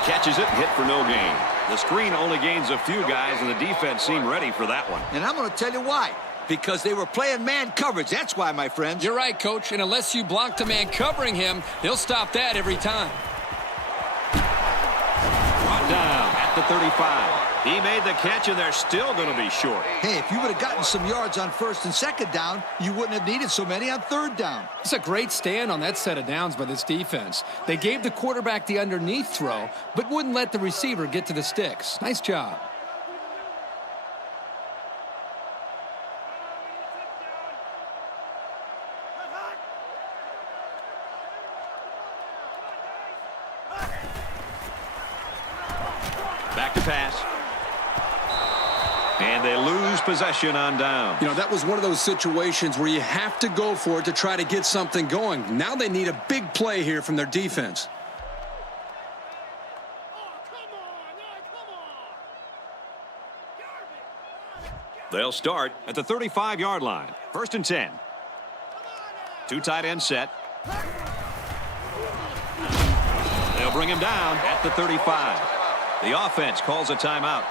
catches it, hit for no gain. The screen only gains a few guys, and the defense seemed ready for that one. And I'm going to tell you why. Because they were playing man coverage. That's why, my friends. You're right, Coach, and unless you block the man covering him, they'll stop that every time. Brought down at the 35. He made the catch, and they're still going to be short. Hey, if you would have gotten some yards on 1st and 2nd down, you wouldn't have needed so many on 3rd down. It's a great stand on that set of downs by this defense. They gave the quarterback the underneath throw, but wouldn't let the receiver get to the sticks. Nice job. Back to pass. And they lose possession on down. You know, that was one of those situations where you have to go for it to try to get something going. Now they need a big play here from their defense. They'll start at the 35-yard line. 1st and 10. 2 tight end set. They'll bring him down at the 35. The offense calls a timeout.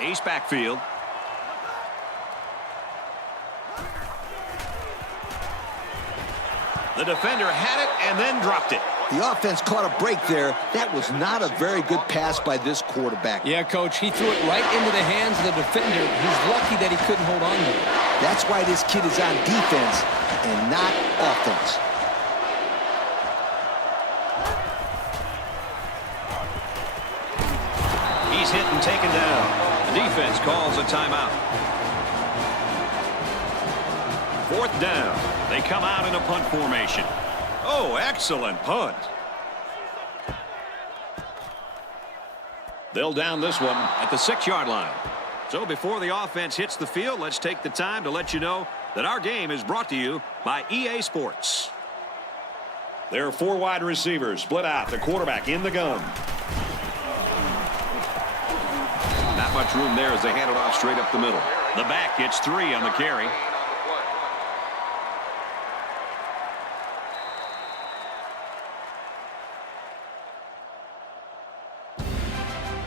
Ace backfield. The defender had it and then dropped it. The offense caught a break there. That was not a very good pass by this quarterback. Yeah, Coach, he threw it right into the hands of the defender. He's lucky that he couldn't hold on to it. That's why this kid is on defense and not offense. He's hit and taken down. The defense calls a timeout. 4th down. They come out in a punt formation. Oh, excellent punt. They'll down this one at the 6-yard line. So before the offense hits the field, let's take the time to let you know that our game is brought to you by EA Sports. There are 4 wide receivers split out. The quarterback in the gun. Not much room there as they hand it off straight up the middle. The back gets 3 on the carry.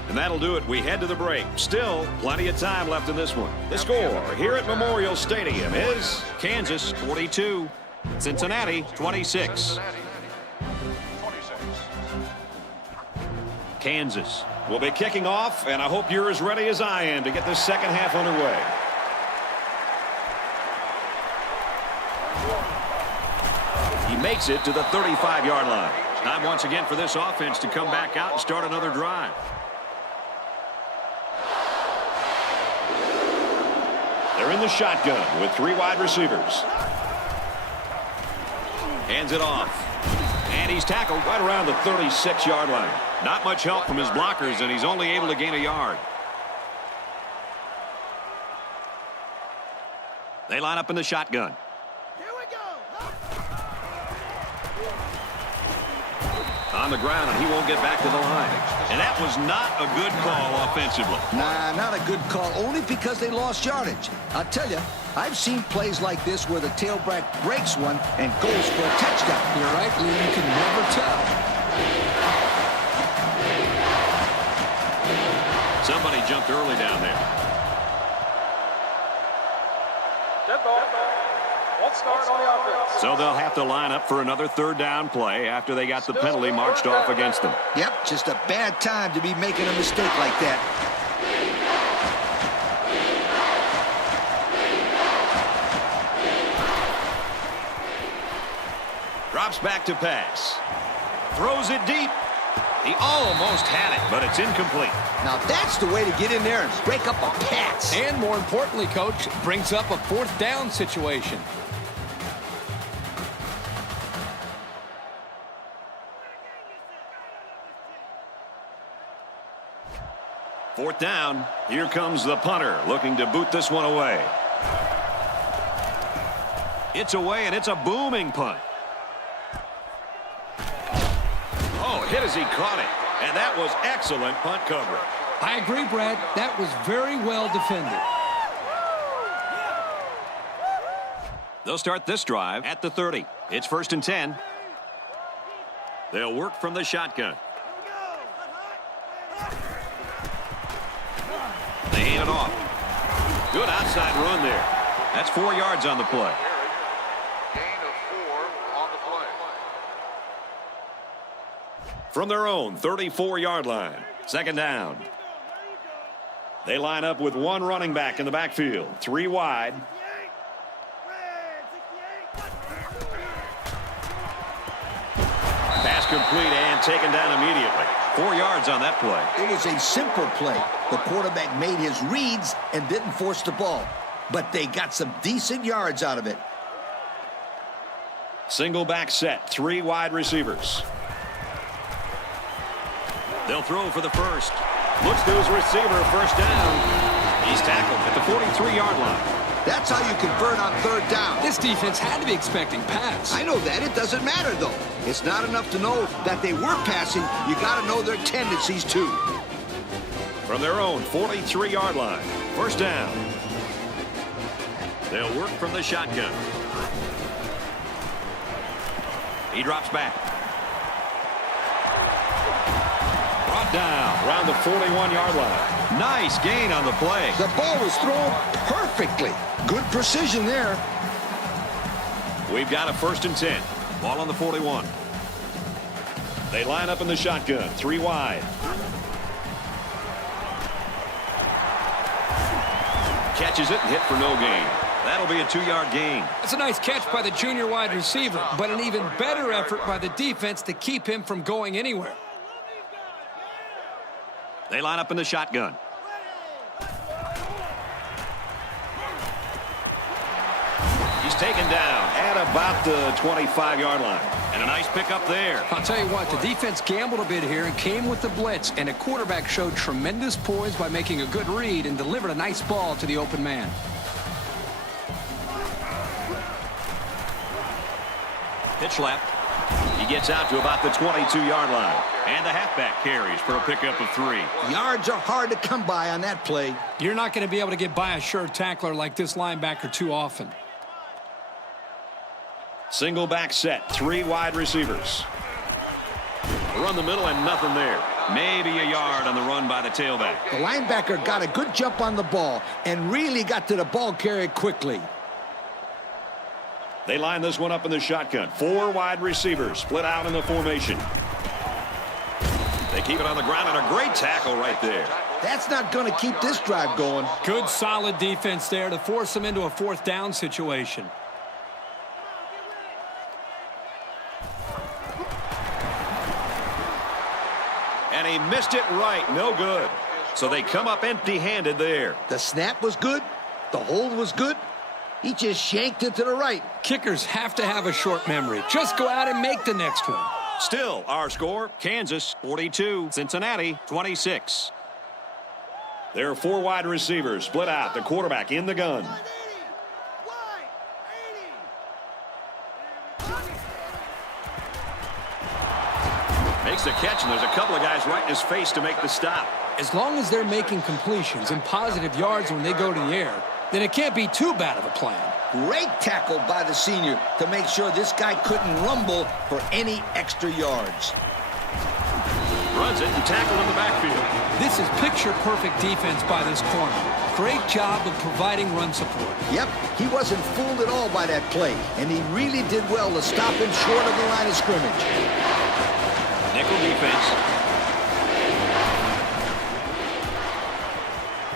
And that'll do it. We head to the break. Still plenty of time left in this one. The score here at Memorial Stadium is Kansas 42, Cincinnati 26. Kansas will be kicking off, and I hope you're as ready as I am to get this second half underway. He makes it to the 35-yard line. Time once again for this offense to come back out and start another drive. They're in the shotgun with 3 wide receivers. Hands it off. And he's tackled right around the 36-yard line. Not much help from his blockers, and he's only able to gain a yard. They line up in the shotgun. Here we go. On the ground, and he won't get back to the line. And that was not a good call offensively. Nah, not a good call, only because they lost yardage. I'll tell you, I've seen plays like this where the tailback breaks one and goes for a touchdown. You're right, Lee. You can never tell. Somebody jumped early down there. Dead ball. Won't start on the offense. So they'll have to line up for another 3rd down play after they got the penalty marched off against them. Yep, just a bad time to be making a mistake like that. Drops back to pass. Throws it deep. He almost had it, but it's incomplete. Now that's the way to get in there and break up a pass. And more importantly, Coach, brings up a 4th down situation. Fourth down. Here comes the punter looking to boot this one away. It's away, and it's a booming punt. Oh, hit as he caught it. And that was excellent punt coverage. I agree, Brad. That was very well defended. They'll start this drive at the 30. It's 1st and 10. They'll work from the shotgun. They hand it off. Good outside run there. That's 4 yards on the play. Gain of 4 on the play. From their own 34-yard line. 2nd down. They line up with 1 running back in the backfield. 3 wide. Pass complete and taken down immediately. 4 yards on that play. It was a simple play. The quarterback made his reads and didn't force the ball. But they got some decent yards out of it. Single back set. 3 wide receivers. They'll throw for the first. Looks to his receiver. 1st down. He's tackled at the 43-yard line. That's how you convert on 3rd down. This defense had to be expecting pass. I know that. It doesn't matter, though. It's not enough to know that they were passing. You got to know their tendencies, too. From their own 43-yard line. 1st down. They'll work from the shotgun. He drops back. Brought down around the 41-yard line. Nice gain on the play. The ball was thrown perfectly. Good precision there. We've got a 1st and 10. Ball on the 41. They line up in the shotgun. 3 wide. Catches it and hit for no gain. That'll be a 2-yard gain. That's a nice catch by the junior wide receiver, but an even better effort by the defense to keep him from going anywhere. They line up in the shotgun. He's taken down at about the 25-yard line. And a nice pickup there. I'll tell you what, the defense gambled a bit here and came with the blitz, and the quarterback showed tremendous poise by making a good read and delivered a nice ball to the open man. Pitch left. He gets out to about the 22-yard line. And the halfback carries for a pickup of 3. Yards are hard to come by on that play. You're not going to be able to get by a sure tackler like this linebacker too often. Single back set, 3 wide receivers. Run the middle and nothing there. Maybe a yard on the run by the tailback. The linebacker got a good jump on the ball and really got to the ball carrier quickly. They line this one up in the shotgun. 4 wide receivers split out in the formation. They keep it on the ground, and a great tackle right there. That's not going to keep this drive going. Good, solid defense there to force them into a 4th down situation. And he missed it right. No good. So they come up empty-handed there. The snap was good. The hold was good. He just shanked it to the right. Kickers have to have a short memory. Just go out and make the next one. Still, our score, Kansas 42, Cincinnati 26. There are 4 wide receivers split out. The quarterback in the gun. Makes the catch, and there's a couple of guys right in his face to make the stop. As long as they're making completions and positive yards when they go to the air, then it can't be too bad of a plan. Great tackle by the senior to make sure this guy couldn't rumble for any extra yards. Runs it and tackled in the backfield. This is picture-perfect defense by this corner. Great job of providing run support. Yep, he wasn't fooled at all by that play, and he really did well to stop him short of the line of scrimmage. Nickel defense.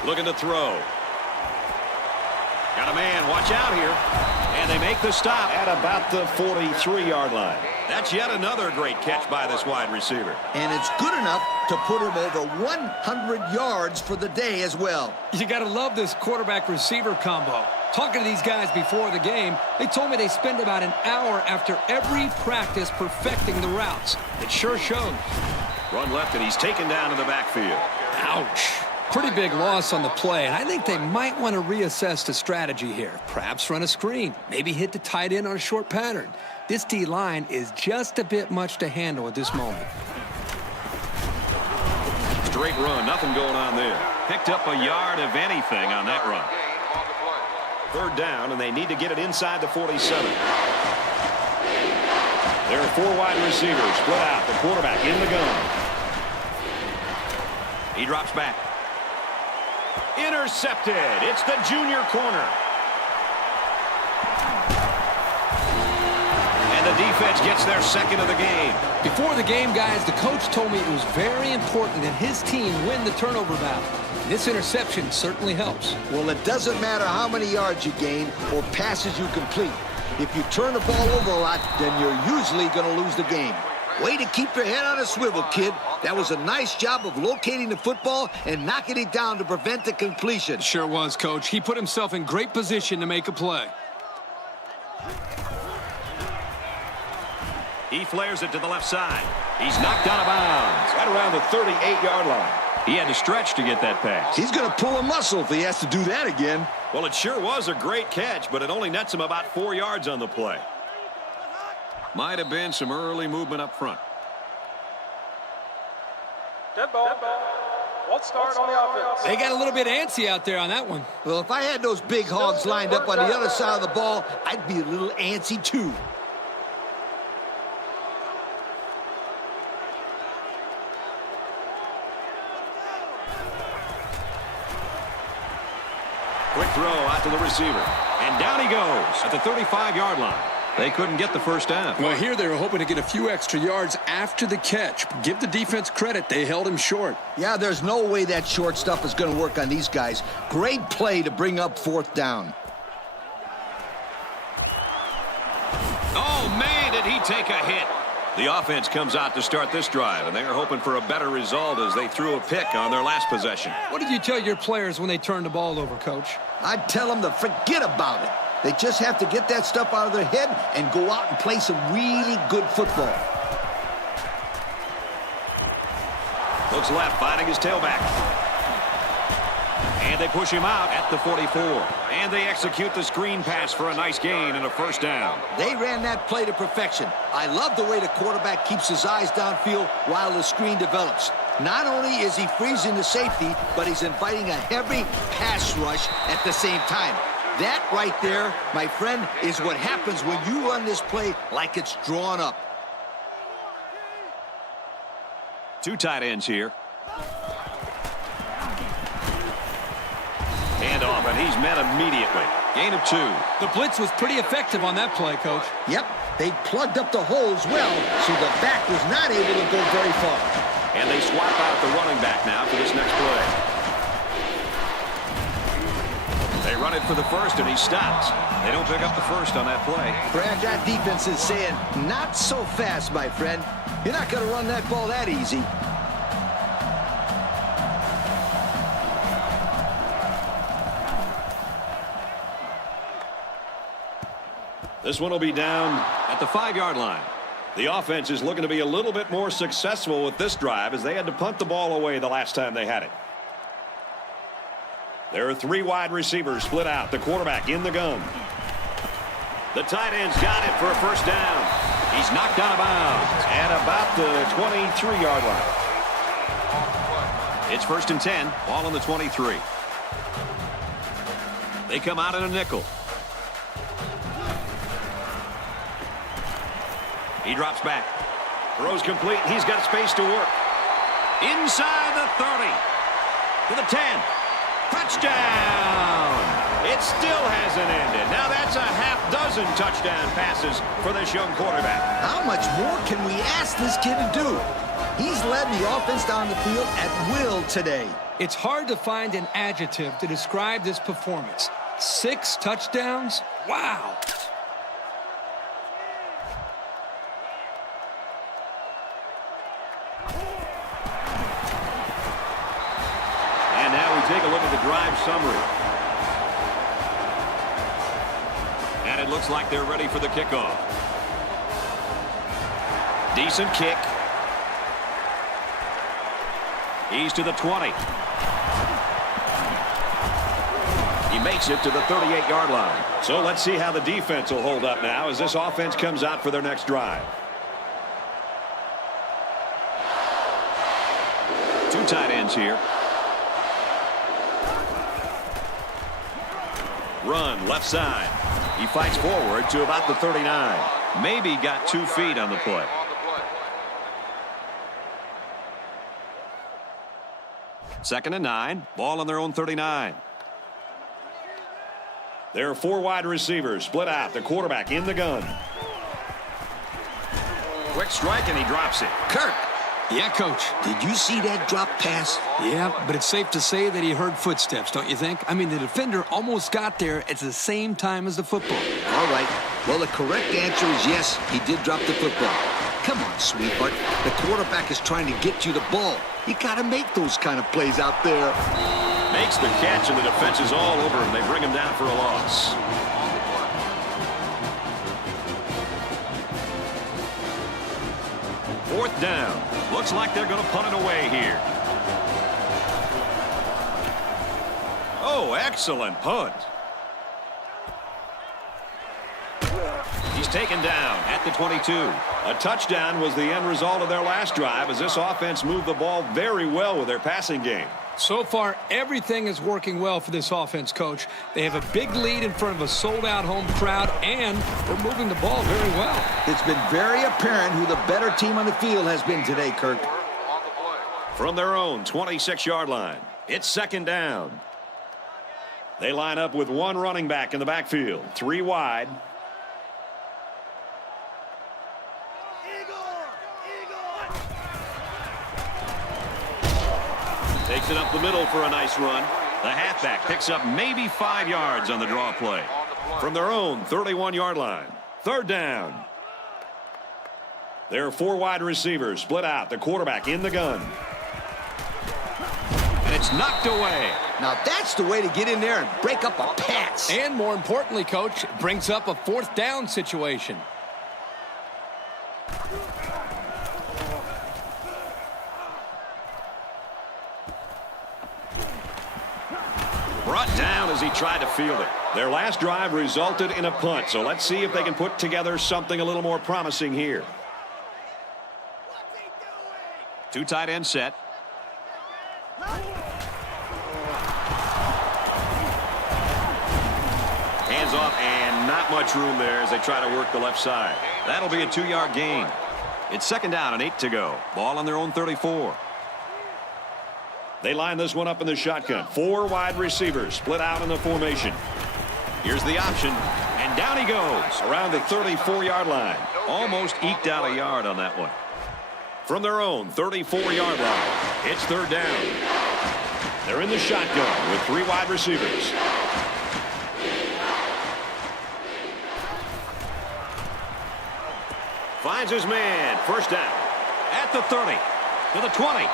Looking to throw. Got a man, watch out here. And they make the stop at about the 43-yard line. That's yet another great catch by this wide receiver. And it's good enough to put him over 100 yards for the day as well. You got to love this quarterback-receiver combo. Talking to these guys before the game, they told me they spend about an hour after every practice perfecting the routes. It sure shows. Run left, and he's taken down in the backfield. Ouch. Pretty big loss on the play, and I think they might want to reassess the strategy here. Perhaps run a screen, maybe hit the tight end on a short pattern. This D-line is just a bit much to handle at this moment. Straight run, nothing going on there. Picked up a yard of anything on that run. 3rd down, and they need to get it inside the 47. There are 4 wide receivers split out. The quarterback in the gun. He drops back. Intercepted. It's the junior corner. And the defense gets their 2nd of the game. Before the game, guys, the coach told me it was very important that his team win the turnover battle. This interception certainly helps. Well, it doesn't matter how many yards you gain or passes you complete. If you turn the ball over a lot, then you're usually going to lose the game. Way to keep your head on a swivel, kid. That was a nice job of locating the football and knocking it down to prevent the completion. Sure was, Coach. He put himself in great position to make a play. He flares it to the left side. He's knocked out of bounds right around the 38-yard line. He had to stretch to get that pass. He's going to pull a muscle if he has to do that again. Well, it sure was a great catch, but it only nets him about 4 yards on the play. Might have been some early movement up front. Dead ball. Won't start on the offense. They got a little bit antsy out there on that one. Well, if I had those big hogs lined up on the other side of the ball, I'd be a little antsy too. Quick throw out to the receiver. And down he goes at the 35-yard line. They couldn't get the first down. Well, here they were hoping to get a few extra yards after the catch. Give the defense credit. They held him short. Yeah, there's no way that short stuff is going to work on these guys. Great play to bring up 4th down. Oh, man, did he take a hit. The offense comes out to start this drive, and they're hoping for a better result as they threw a pick on their last possession. What did you tell your players when they turned the ball over, Coach? I'd tell them to forget about it. They just have to get that stuff out of their head and go out and play some really good football. Looks left, finding his tailback. And they push him out at the 44. And they execute the screen pass for a nice gain and a first down. They ran that play to perfection. I love the way the quarterback keeps his eyes downfield while the screen develops. Not only is he freezing the safety, but he's inviting a heavy pass rush at the same time. That right there, my friend, is what happens when you run this play like it's drawn up. Two tight ends here. Hand off, and he's met immediately. Gain of 2. The blitz was pretty effective on that play, Coach. Yep, they plugged up the holes well, so the back was not able to go very far. And they swap out the running back now for this next play. They run it for the first, and he stops. They don't pick up the first on that play. Brad, that defense is saying, not so fast, my friend. You're not going to run that ball that easy. This one will be down at the 5-yard line. The offense is looking to be a little bit more successful with this drive as they had to punt the ball away the last time they had it. There are 3 wide receivers split out. The quarterback in the gun. The tight end's got it for a first down. He's knocked out of bounds at about the 23-yard line. It's 1st and 10. Ball on the 23. They come out in a nickel. He drops back. Throws complete. He's got space to work. Inside the 30. To the 10. Touchdown! It still hasn't ended. Now that's a half-dozen touchdown passes for this young quarterback. How much more can we ask this kid to do? He's led the offense down the field at will today. It's hard to find an adjective to describe this performance. 6 touchdowns? Wow! And now we take a look at the drive summary. And it looks like they're ready for the kickoff. Decent kick. He's to the 20. He makes it to the 38-yard line. So let's see how the defense will hold up now as this offense comes out for their next drive. 2 tight ends here. Run left side. He fights forward to about the 39. Maybe got 2 feet on the play. 2nd and 9. Ball on their own 39. There are 4 wide receivers split out. The quarterback in the gun. Quick strike, and he drops it. Kirk, Yeah, Coach. did you see that drop pass? Yeah, but it's safe to say that he heard footsteps, don't you think? I mean, the defender almost got there at the same time as the football. All right. Well, the correct answer is yes, he did drop the football. Come on, sweetheart. The quarterback is trying to get you the ball. You got to make those kind of plays out there. Makes the catch, and the defense is all over him. They bring him down for a loss. Fourth down. Looks like they're going to punt it away here. Oh, excellent punt. He's taken down at the 22. A touchdown was the end result of their last drive as this offense moved the ball very well with their passing game. So far, everything is working well for this offense, Coach. They have a big lead in front of a sold-out home crowd, and they're moving the ball very well. It's been very apparent who the better team on the field has been today, Kirk. From their own 26-yard line, it's 2nd down. They line up with 1 running back in the backfield, 3 wide. Takes it up the middle for a nice run. The halfback picks up maybe 5 yards on the draw play. From their own 31-yard line, 3rd down. There are 4 wide receivers split out. The quarterback in the gun. And it's knocked away. Now that's the way to get in there and break up a pass. And more importantly, Coach, it brings up a fourth down situation. Brought down as he tried to field it. Their last drive resulted in a punt, so let's see if they can put together something a little more promising here. Two tight end set. Hands off, and not much room there as they try to work the left side. That'll be a 2-yard gain. It's 2nd down and 8 to go. Ball on their own 34. They line this one up in the shotgun. 4 wide receivers split out in the formation. Here's the option, and down he goes around the 34-yard line. Almost eked out a yard on that one. From their own 34-yard line, it's 3rd down. They're in the shotgun with 3 wide receivers. Finds his man. 1st down. At the 30. To the 20.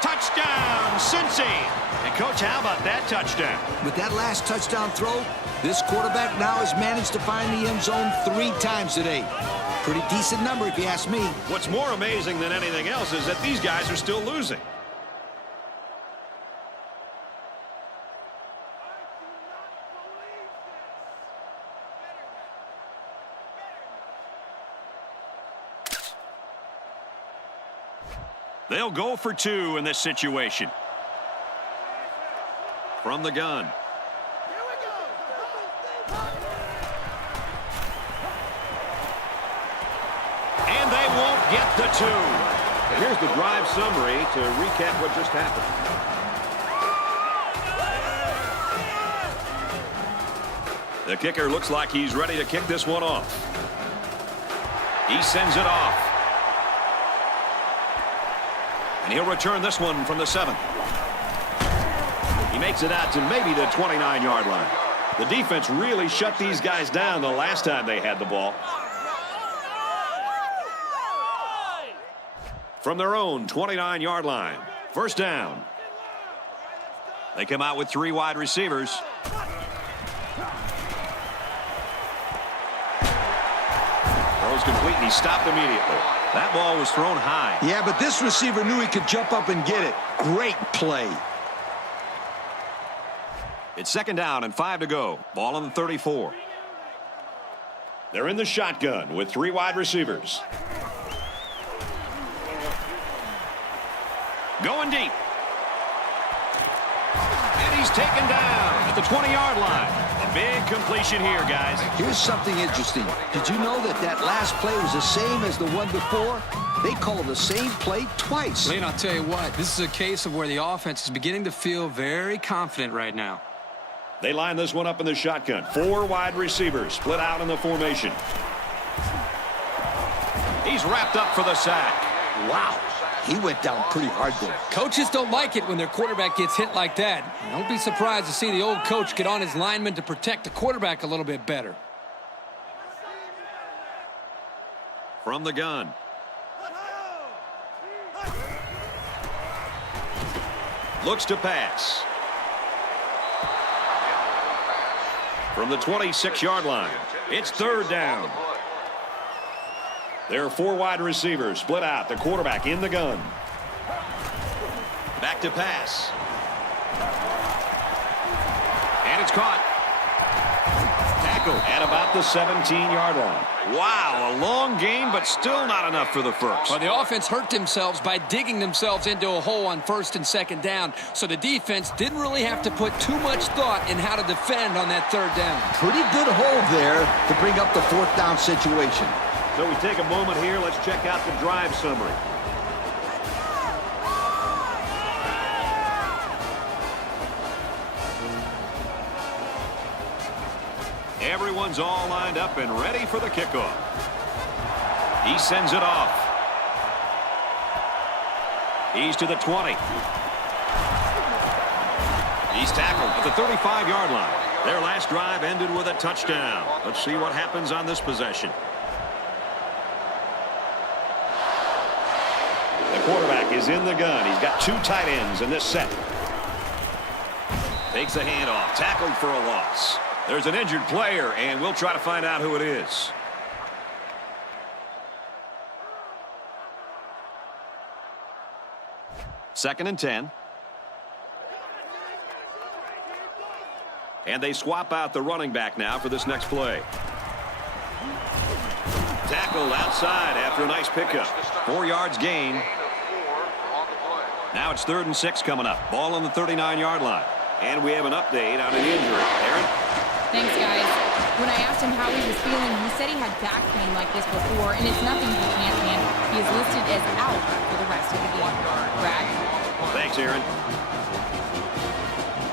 Touchdown, Cincy. And, Coach, how about that touchdown? With that last touchdown throw, this quarterback now has managed to find the end zone 3 times today. Pretty decent number if you ask me. What's more amazing than anything else is that these guys are still losing. They'll go for 2 in this situation. From the gun. And they won't get the 2. Here's the drive summary to recap what just happened. The kicker looks like he's ready to kick this one off. He sends it off. And he'll return this one from the 7th. He makes it out to maybe the 29-yard line. The defense really shut these guys down the last time they had the ball. From their own 29-yard line. 1st down. They come out with 3 wide receivers. Throws complete, and he stopped immediately. That ball was thrown high. Yeah, but this receiver knew he could jump up and get it. Great play. It's 2nd down and 5 to go. Ball on the 34. They're in the shotgun with 3 wide receivers. Going deep. And he's taken down at the 20-yard line. A big completion here, guys. Here's something interesting. Did you know that that last play was the same as the one before? They call the same play twice. Lane, I'll tell you what, this is a case of where the offense is beginning to feel very confident right now. They line this one up in the shotgun. 4 wide receivers split out in the formation. He's wrapped up for the sack. Wow. He went down pretty hard there. Coaches don't like it when their quarterback gets hit like that. Don't be surprised to see the old coach get on his lineman to protect the quarterback a little bit better. From the gun. Looks to pass. From the 26-yard line. It's 3rd down. There are 4 wide receivers split out. The quarterback in the gun. Back to pass. And it's caught. Tackle at about the 17-yard line. Wow, a long game, but still not enough for the first. Well, the offense hurt themselves by digging themselves into a hole on 1st and 2nd down, so the defense didn't really have to put too much thought in how to defend on that 3rd down. Pretty good hold there to bring up the 4th down situation. So we take a moment here. Let's check out the drive summary. Everyone's all lined up and ready for the kickoff. He sends it off. He's to the 20. He's tackled at the 35-yard line. Their last drive ended with a touchdown. Let's see what happens on this possession. The quarterback is in the gun. He's got 2 tight ends in this set. Takes a handoff. Tackled for a loss. There's an injured player, and we'll try to find out who it is. Second and 10. And they swap out the running back now for this next play. Tackled outside after a nice pickup. 4 yards gain. Now it's 3rd and 6 coming up. Ball on the 39-yard line. And we have an update on an injury. Aaron? Thanks, guys. When I asked him how he was feeling, he said he had back pain like this before, and it's nothing he can't handle. He is listed as out for the rest of the game. Brad? Thanks, Aaron.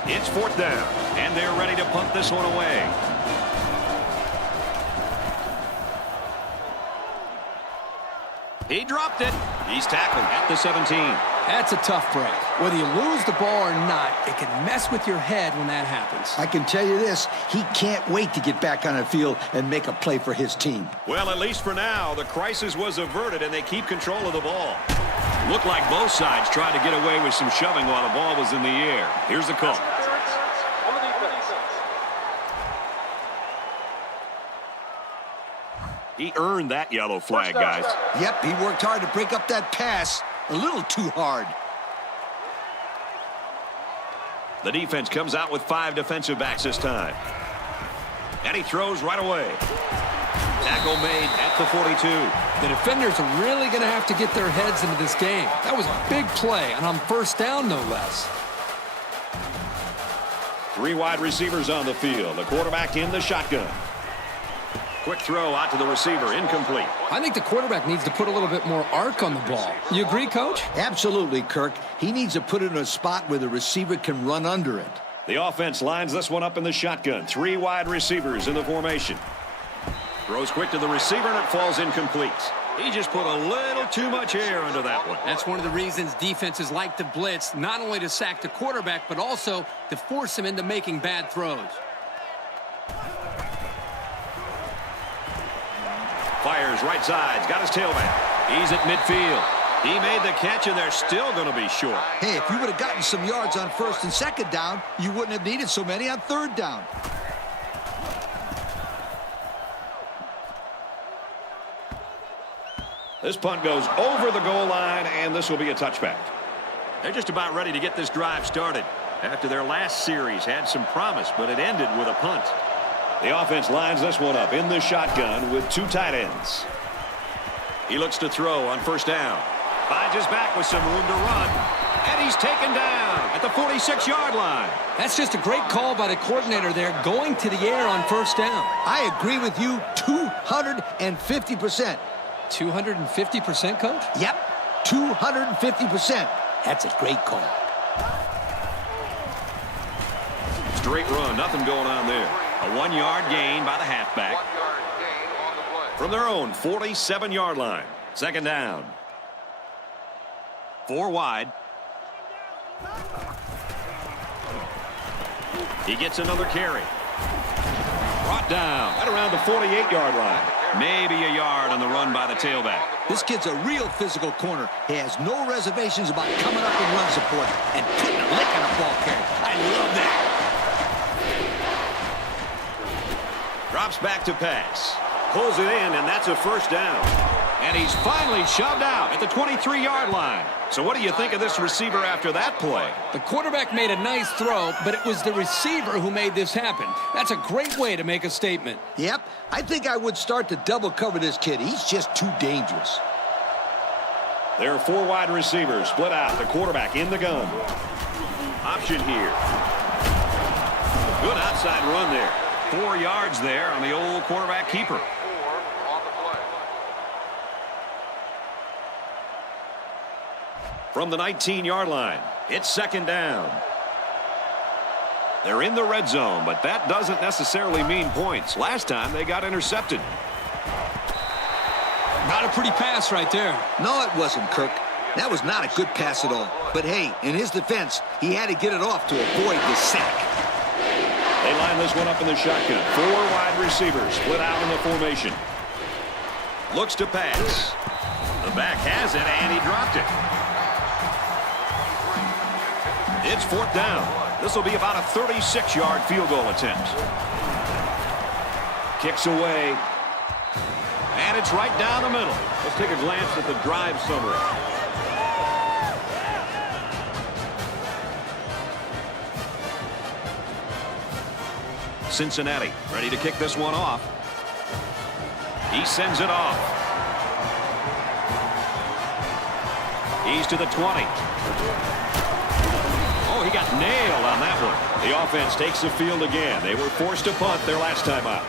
It's 4th down, and they're ready to punt this one away. He dropped it. He's tackled at the 17. That's a tough break. Whether you lose the ball or not, it can mess with your head when that happens. I can tell you this, he can't wait to get back on the field and make a play for his team. Well, at least for now, the crisis was averted, and they keep control of the ball. Looked like both sides tried to get away with some shoving while the ball was in the air. Here's the call. On the defense. He earned that yellow flag, guys. Yep, he worked hard to break up that pass. A little too hard. The defense comes out with 5 defensive backs this time. And he throws right away. Tackle made at the 42. The defenders are really going to have to get their heads into this game. That was a big play, and on 1st down, no less. 3 wide receivers on the field. The quarterback in the shotgun. Quick throw out to the receiver, incomplete. I think the quarterback needs to put a little bit more arc on the ball. You agree, Coach? Absolutely, Kirk. He needs to put it in a spot where the receiver can run under it. The offense lines this one up in the shotgun. 3 wide receivers in the formation. Throws quick to the receiver, and it falls incomplete. He just put a little too much air into that one. That's one of the reasons defenses like to blitz, not only to sack the quarterback, but also to force him into making bad throws. Fires right side's got his tailback. He's at midfield. He made the catch, and they're still going to be short. Hey, if you would have gotten some yards on 1st and 2nd down, you wouldn't have needed so many on 3rd down. This punt goes over the goal line, and this will be a touchback. They're just about ready to get this drive started. After their last series had some promise, but it ended with a punt. The offense lines this one up in the shotgun with 2 tight ends. He looks to throw on 1st down. Finds his back with some room to run. And he's taken down at the 46-yard line. That's just a great call by the coordinator there, going to the air on 1st down. I agree with you 250%. 250%, Coach? Yep, 250%. That's a great call. Straight run, nothing going on there. A 1-yard gain by the halfback. 1 yard gain on the play. From their own 47-yard line. 2nd down. 4 wide. He gets another carry. Brought down right around the 48-yard line. Maybe a yard on the run by the tailback. This kid's a real physical corner. He has no reservations about coming up in run support and putting a lick on a ball carrier. I love that. Drops back to pass. Pulls it in, and that's a 1st down. And he's finally shoved out at the 23-yard line. So what do you think of this receiver after that play? The quarterback made a nice throw, but it was the receiver who made this happen. That's a great way to make a statement. Yep, I think I would start to double cover this kid. He's just too dangerous. There are 4 wide receivers split out. The quarterback in the gun. Option here. Good outside run there. 4 yards there on the old quarterback keeper. 4 on the play. From the 19-yard line, it's 2nd down. They're in the red zone, but that doesn't necessarily mean points. Last time they got intercepted. Not a pretty pass right there. No, it wasn't, Kirk. That was not a good pass at all. But hey, in his defense, he had to get it off to avoid the sack. They line this one up in the shotgun. 4 wide receivers split out in the formation. Looks to pass. The back has it, and he dropped it. It's 4th down. This will be about a 36-yard field goal attempt. Kicks away. And it's right down the middle. Let's take a glance at the drive summary. Cincinnati ready to kick this one off. He sends it off. He's to the 20. Oh, he got nailed on that one. The offense takes the field again. They were forced to punt their last time out.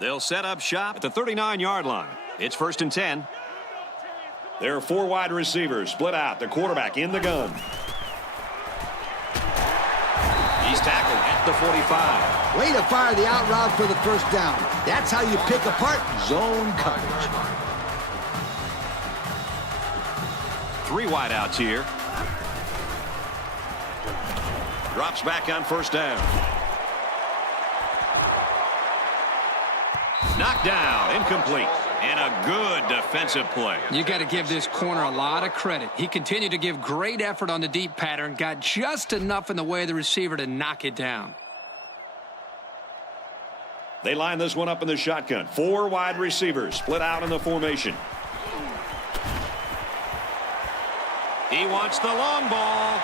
They'll set up shop at the 39-yard line. It's 1st and 10. There are 4 wide receivers split out. The quarterback in the gun. He's tackled at the 45. Way to fire the out route for the first down. That's how you pick apart zone coverage. 3 wideouts here. Drops back on 1st down. Knocked down, incomplete, and a good defensive play. You got to give this corner a lot of credit. He continued to give great effort on the deep pattern, got just enough in the way of the receiver to knock it down. They line this one up in the shotgun. 4 wide receivers split out in the formation. He wants the long ball.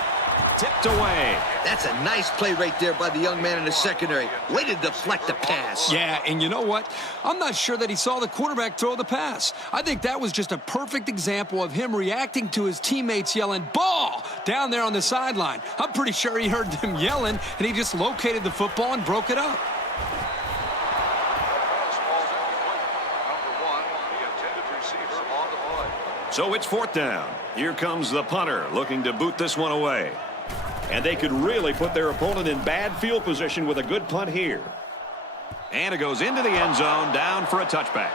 Tipped away. That's a nice play right there by the young man in the secondary. Way to deflect the pass. Yeah, and you know what? I'm not sure that he saw the quarterback throw the pass. I think that was just a perfect example of him reacting to his teammates yelling, "Ball!" down there on the sideline. I'm pretty sure he heard them yelling, and he just located the football and broke it up. So it's 4th down. Here comes the punter looking to boot this one away. And they could really put their opponent in bad field position with a good punt here. And it goes into the end zone, down for a touchback.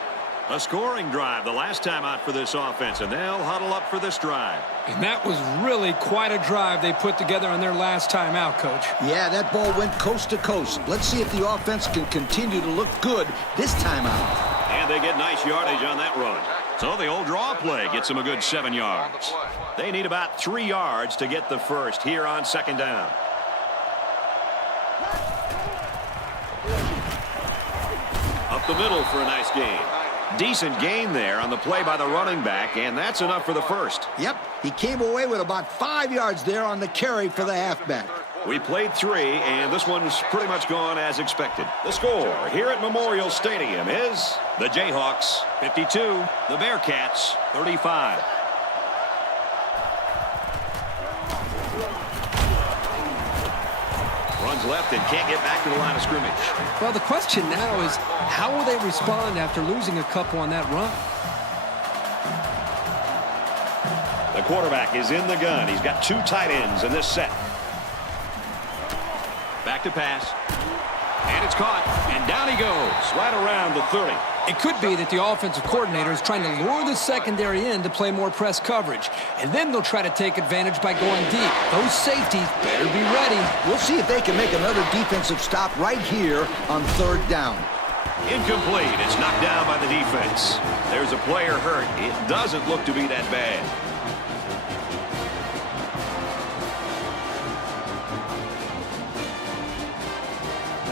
A scoring drive the last time out for this offense, and they'll huddle up for this drive. And that was really quite a drive they put together on their last time out, Coach. Yeah, that ball went coast to coast. Let's see if the offense can continue to look good this time out. And they get nice yardage on that run. So the old draw play gets them a good 7 yards. They need about 3 yards to get the first here on 2nd down. Up the middle for a nice gain. Decent gain there on the play by the running back, and that's enough for the first. Yep, he came away with about 5 yards there on the carry for the halfback. We played 3, and this one's pretty much gone as expected. The score here at Memorial Stadium is the Jayhawks 52, the Bearcats 35. Runs left and can't get back to the line of scrimmage. Well, the question now is, how will they respond after losing a couple on that run? The quarterback is in the gun. He's got 2 tight ends in this set. Back to pass. And it's caught. And down he goes. Right around the 30. It could be that the offensive coordinator is trying to lure the secondary in to play more press coverage. And then they'll try to take advantage by going deep. Those safeties better be ready. We'll see if they can make another defensive stop right here on 3rd down. Incomplete. It's knocked down by the defense. There's a player hurt. It doesn't look to be that bad.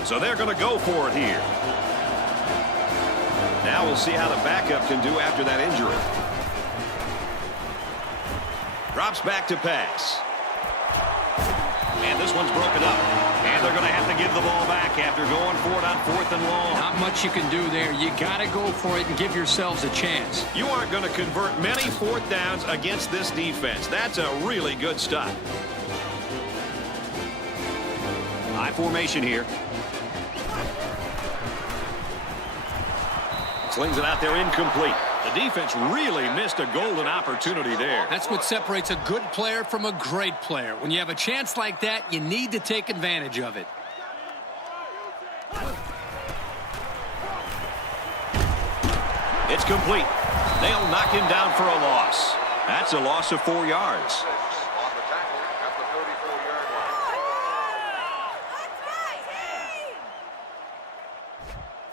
So they're going to go for it here. Now we'll see how the backup can do after that injury. Drops back to pass. And this one's broken up. And they're going to have to give the ball back after going for it on 4th and long. Not much you can do there. You got to go for it and give yourselves a chance. You aren't going to convert many 4th downs against this defense. That's a really good stop. High formation here. Slings it out there incomplete. The defense really missed a golden opportunity there. That's what separates a good player from a great player. When you have a chance like that, you need to take advantage of it. It's complete. They'll knock him down for a loss. That's a loss of 4 yards. On the tackle at the 34-yard line.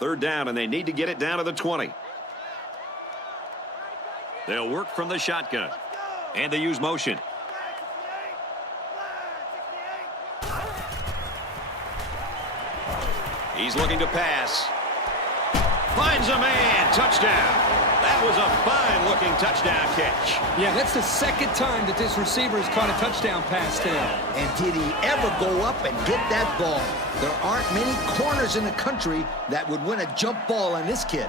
3rd down, and they need to get it down to the 20. They'll work from the shotgun. And they use motion. He's looking to pass. Finds a man. Touchdown. That was a fine-looking touchdown catch. Yeah, that's the second time that this receiver has caught a touchdown pass today. And did he ever go up and get that ball? There aren't many corners in the country that would win a jump ball on this kid.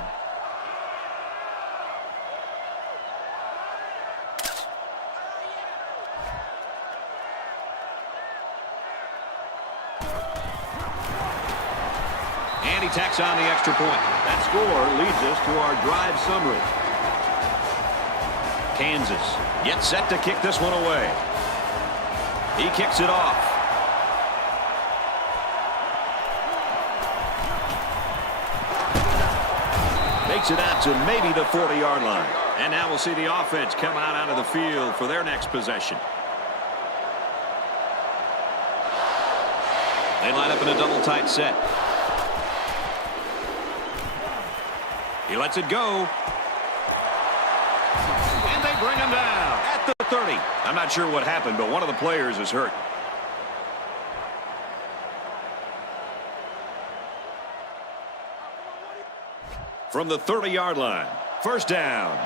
And he tacks on the extra point. That score leads us to our drive summary. Kansas gets set to kick this one away. He kicks it off. Makes it out to maybe the 40-yard line. And now we'll see the offense come out onto the field for their next possession. They line up in a double tight set. He lets it go. And they bring him down at the 30. I'm not sure what happened, but one of the players is hurt. From the 30-yard line, first down.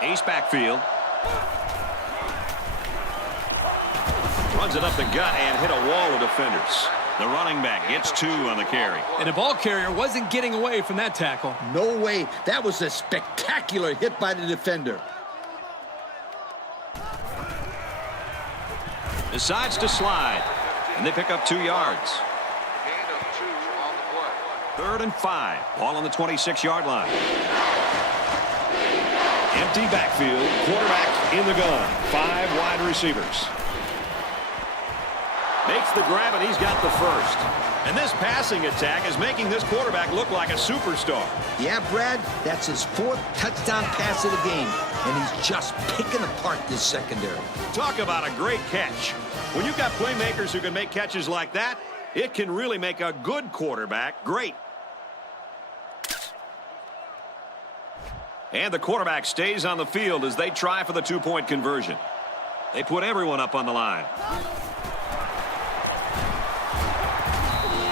Ace backfield. Runs it up the gut and hit a wall of defenders. The running back gets 2 on the carry. And the ball carrier wasn't getting away from that tackle. No way. That was a spectacular hit by the defender. Decides to slide. And they pick up 2 yards. Gain of 2 on the play. 3rd and 5. Ball on the 26-yard line. Empty backfield. Quarterback in the gun. 5 wide receivers. Makes the grab, and he's got the first. And this passing attack is making this quarterback look like a superstar. Yeah, Brad, that's his 4th touchdown pass of the game, and he's just picking apart this secondary. Talk about a great catch. When you've got playmakers who can make catches like that, it can really make a good quarterback great. And the quarterback stays on the field as they try for the 2-point conversion. They put everyone up on the line.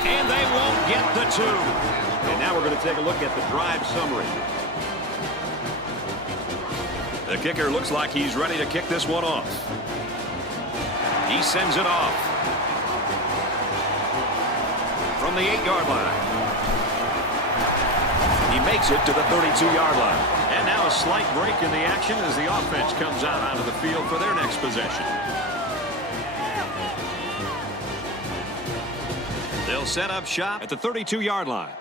And they won't get the 2. And now we're going to take a look at the drive summary. The kicker looks like he's ready to kick this one off. He sends it off. From the 8-yard line. He makes it to the 32-yard line. And now a slight break in the action as the offense comes out onto the field for their next possession. They'll set up shop at the 32-yard line.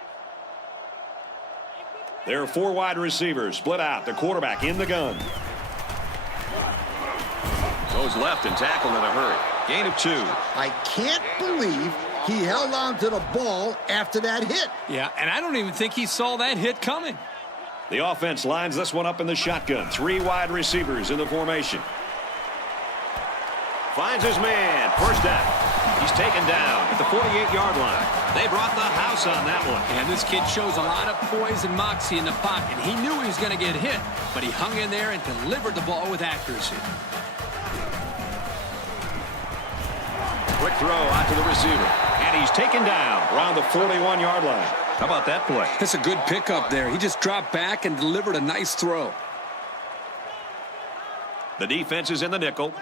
There are 4 wide receivers split out. The quarterback in the gun. Goes left and tackled in a hurry. Gain of 2. I can't believe he held on to the ball after that hit. Yeah, and I don't even think he saw that hit coming. The offense lines this one up in the shotgun. 3 wide receivers in the formation. Finds his man. First down. He's taken down at the 48-yard line. They brought the house on that one. And this kid shows a lot of poise and moxie in the pocket. He knew he was going to get hit, but he hung in there and delivered the ball with accuracy. Quick throw out to the receiver. And he's taken down around the 41-yard line. How about that play? That's a good pickup there. He just dropped back and delivered a nice throw. The defense is in the nickel.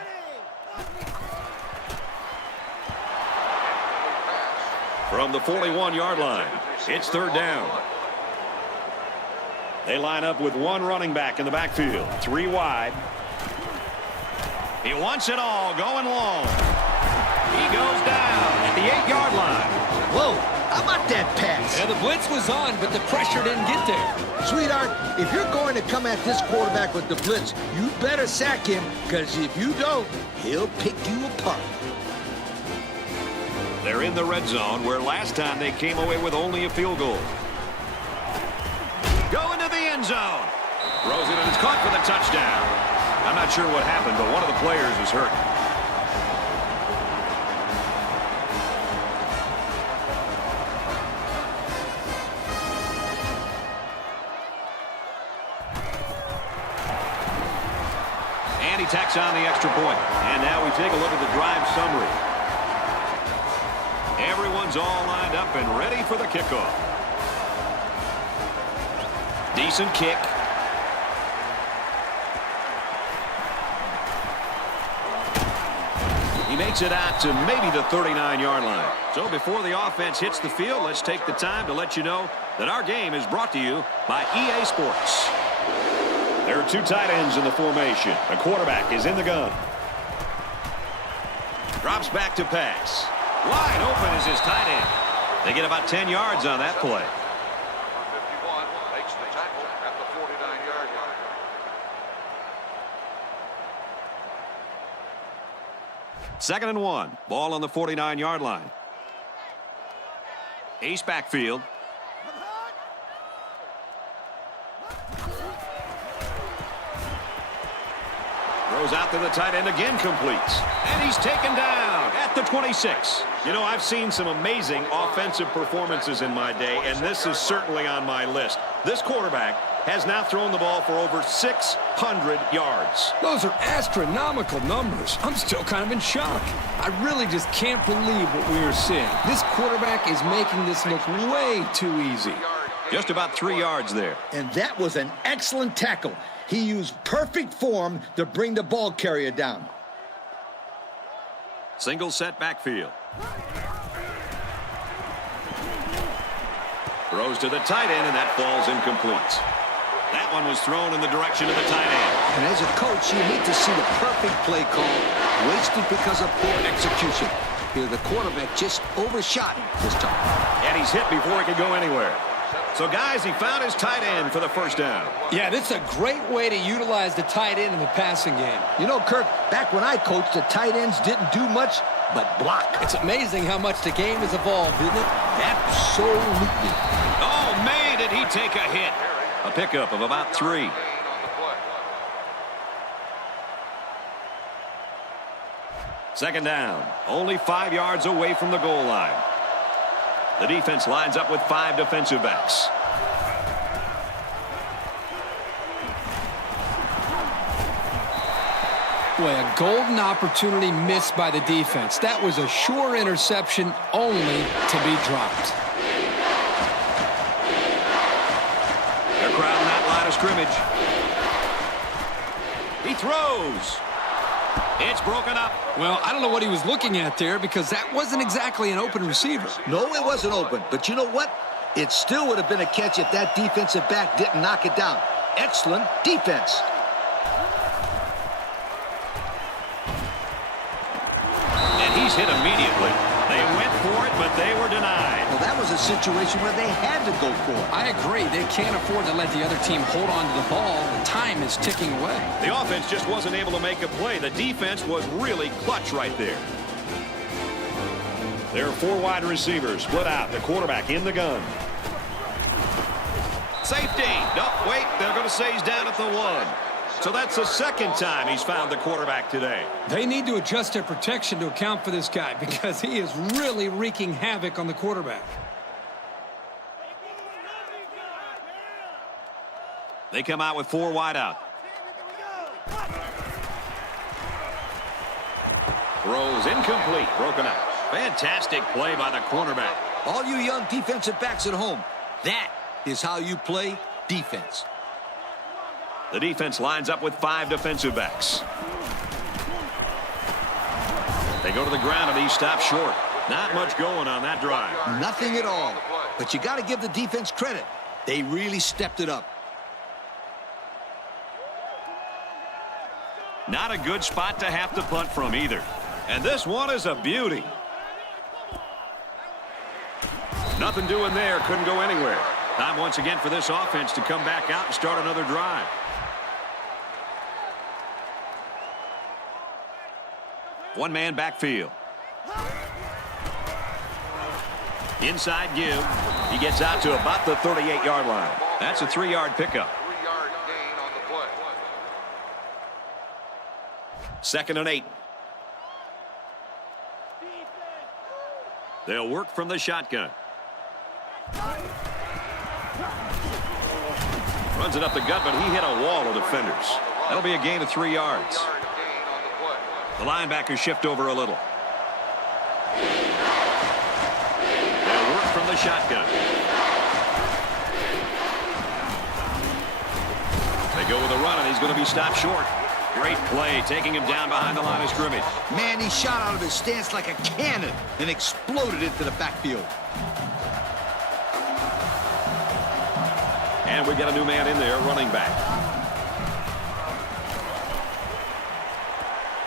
From the 41-yard line, it's 3rd down. They line up with 1 running back in the backfield. 3 wide. He wants it all, going long. He goes down at the 8-yard line. Whoa, how about that pass? Yeah, the blitz was on, but the pressure didn't get there. Sweetheart, if you're going to come at this quarterback with the blitz, you better sack him, because if you don't, he'll pick you apart. They're in the red zone, where last time they came away with only a field goal. Going to the end zone. Throws it, and it's caught for the touchdown. I'm not sure what happened, but one of the players is hurt. tacks on the extra point. And now we take a look at the drive summary. Everyone's all lined up and ready for the kickoff. Decent kick. He makes it out to maybe the 39-yard line. So before the offense hits the field, let's take the time to let you know that our game is brought to you by EA Sports. There are two tight ends in the formation. The quarterback is in the gun. Drops back to pass. Wide open is his tight end. They get about 10 yards on that play. 51 makes the tackle at the 49-yard line. Second and 1. Ball on the 49-yard line. Ace backfield. Throws out to the tight end again, completes. And he's taken down at the 26. You know, I've seen some amazing offensive performances in my day, and this is certainly on my list. This quarterback has now thrown the ball for over 600 yards. Those are astronomical numbers. I'm still kind of in shock. I really just can't believe what we are seeing. This quarterback is making this look way too easy. Just about 3 yards there. And that was an excellent tackle. He used perfect form to bring the ball carrier down. Single set backfield. Throws to the tight end, and that falls incomplete. That one was thrown in the direction of the tight end. And as a coach, you hate to see the perfect play call wasted because of poor execution. Here, the quarterback just overshot him this time. And he's hit before he could go anywhere. So, guys, he found his tight end for the first down. Yeah, this is a great way to utilize the tight end in the passing game. You know, Kirk, back when I coached, the tight ends didn't do much but block. It's amazing how much the game has evolved, isn't it? Absolutely. Oh, man, did he take a hit. A pickup of about 3. Second down, only 5 yards away from the goal line. The defense lines up with 5 defensive backs. Boy, a golden opportunity missed by the defense. That was a sure interception, only to be dropped. They're crowding that line of scrimmage. He throws. It's broken up. Well, I don't know what he was looking at there because that wasn't exactly an open receiver. No, it wasn't open. But you know what? It still would have been a catch if that defensive back didn't knock it down. Excellent defense. And he's hit immediately. They went for it, but they were denied. Well, that was a situation where they had to go for it. I agree. They can't afford to let the other team hold on to the ball. The time is ticking away. The offense just wasn't able to make a play. The defense was really clutch right there. There are 4 wide receivers split out. The quarterback in the gun. Safety. No, wait. They're going to say he's down at the 1. So that's the second time he's found the quarterback today. They need to adjust their protection to account for this guy because he is really wreaking havoc on the quarterback. They come out with 4 wide out. Throws incomplete, broken up. Fantastic play by the cornerback. All you young defensive backs at home, that is how you play defense. The defense lines up with 5 defensive backs. They go to the ground and he stops short. Not much going on that drive. Nothing at all. But you got to give the defense credit. They really stepped it up. Not a good spot to have to punt from either. And this one is a beauty. Nothing doing there. Couldn't go anywhere. Time once again for this offense to come back out and start another drive. One-man backfield. Inside give. He gets out to about the 38-yard line. That's a 3-yard pickup. 3-yard gain on the play. Second and 8. They'll work from the shotgun. Runs it up the gut, but he hit a wall of defenders. That'll be a gain of 3 yards. The linebackers shift over a little. They'll work from the shotgun. They go with a run, and he's going to be stopped short. Great play, taking him down behind the line of scrimmage. Man, he shot out of his stance like a cannon and exploded into the backfield. And we've got a new man in there, running back.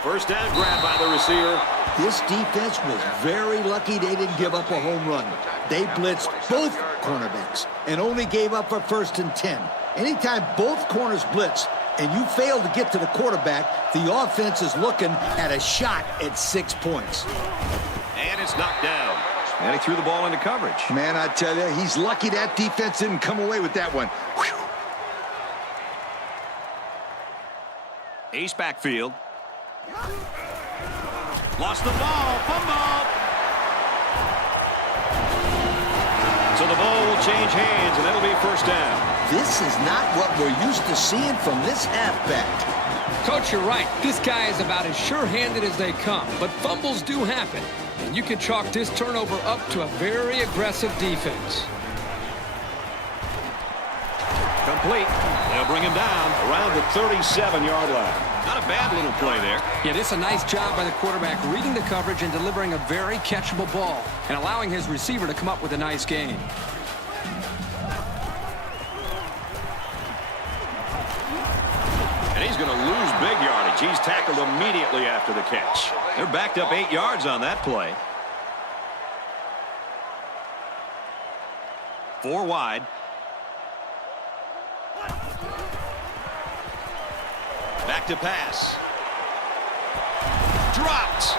First down grab by the receiver. This defense was very lucky they didn't give up a home run. They blitzed both cornerbacks and only gave up a 1st and 10. Anytime both corners blitz and you fail to get to the quarterback, the offense is looking at a shot at 6 points. And it's knocked down. And he threw the ball into coverage. Man, I tell you, he's lucky that defense didn't come away with that one. Whew. Ace backfield. Lost the ball. Fumble. So the ball will change hands, and it'll be first down. This is not what we're used to seeing from this halfback. Coach, you're right. This guy is about as sure-handed as they come, but fumbles do happen. And you can chalk this turnover up to a very aggressive defense. Complete. They'll bring him down around the 37-yard line. Not a bad little play there. Yeah, this is a nice job by the quarterback reading the coverage and delivering a very catchable ball and allowing his receiver to come up with a nice gain. And he's going to lose big yardage. He's tackled immediately after the catch. They're backed up 8 yards on that play. 4 wide. Back to pass. Dropped.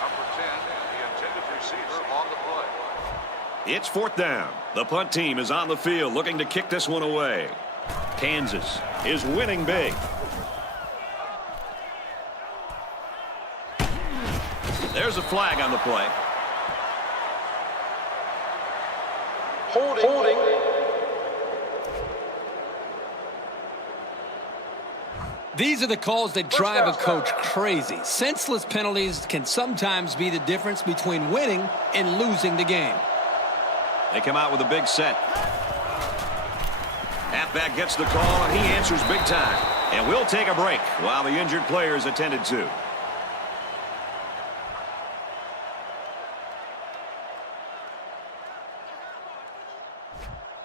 Number 10, the intended receiver on the play. It's 4th down. The punt team is on the field looking to kick this one away. Kansas is winning big. There's a flag on the play. Holding. These are the calls that drive a coach crazy. Senseless penalties can sometimes be the difference between winning and losing the game. They come out with a big set. Halfback gets the call, and he answers big time. And we'll take a break while the injured player is attended to.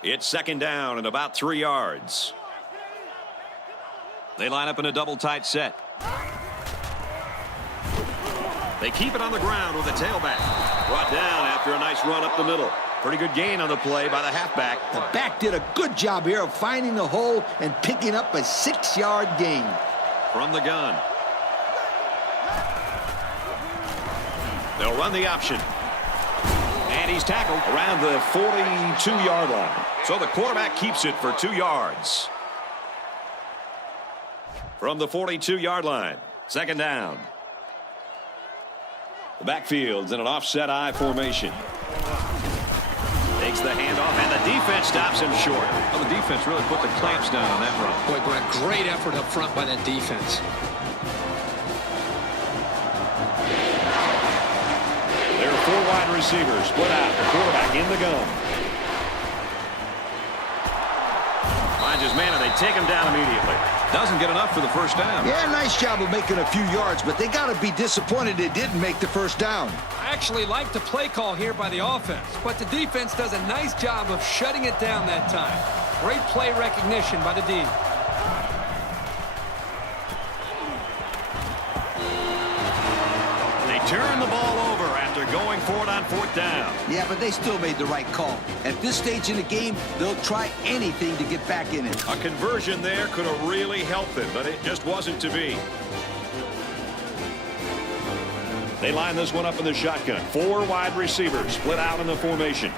It's 2nd down and about 3 yards. They line up in a double tight set. They keep it on the ground with a tailback. Brought down after a nice run up the middle. Pretty good gain on the play by the halfback. The back did a good job here of finding the hole and picking up a 6-yard gain. From the gun. They'll run the option. And he's tackled around the 42-yard line. So the quarterback keeps it for 2 yards. From the 42-yard line, 2nd down. The backfield's in an offset I formation. Takes the handoff, and the defense stops him short. Well, the defense really put the clamps down on that run. Boy, what a great effort up front by that defense. There are 4 wide receivers split out. The quarterback in the gun. Finds his man, and they take him down immediately. Doesn't get enough for the first down. Yeah, nice job of making a few yards, but they got to be disappointed they didn't make the first down. I actually like the play call here by the offense, but the defense does a nice job of shutting it down that time. Great play recognition by the D. They turn the ball over after going for it on 4th down. Yeah, but they still made the right call. At this stage in the game, they'll try anything to get back in it. A conversion there could have really helped them, but it just wasn't to be. They line this one up in the shotgun. 4 wide receivers split out in the formation.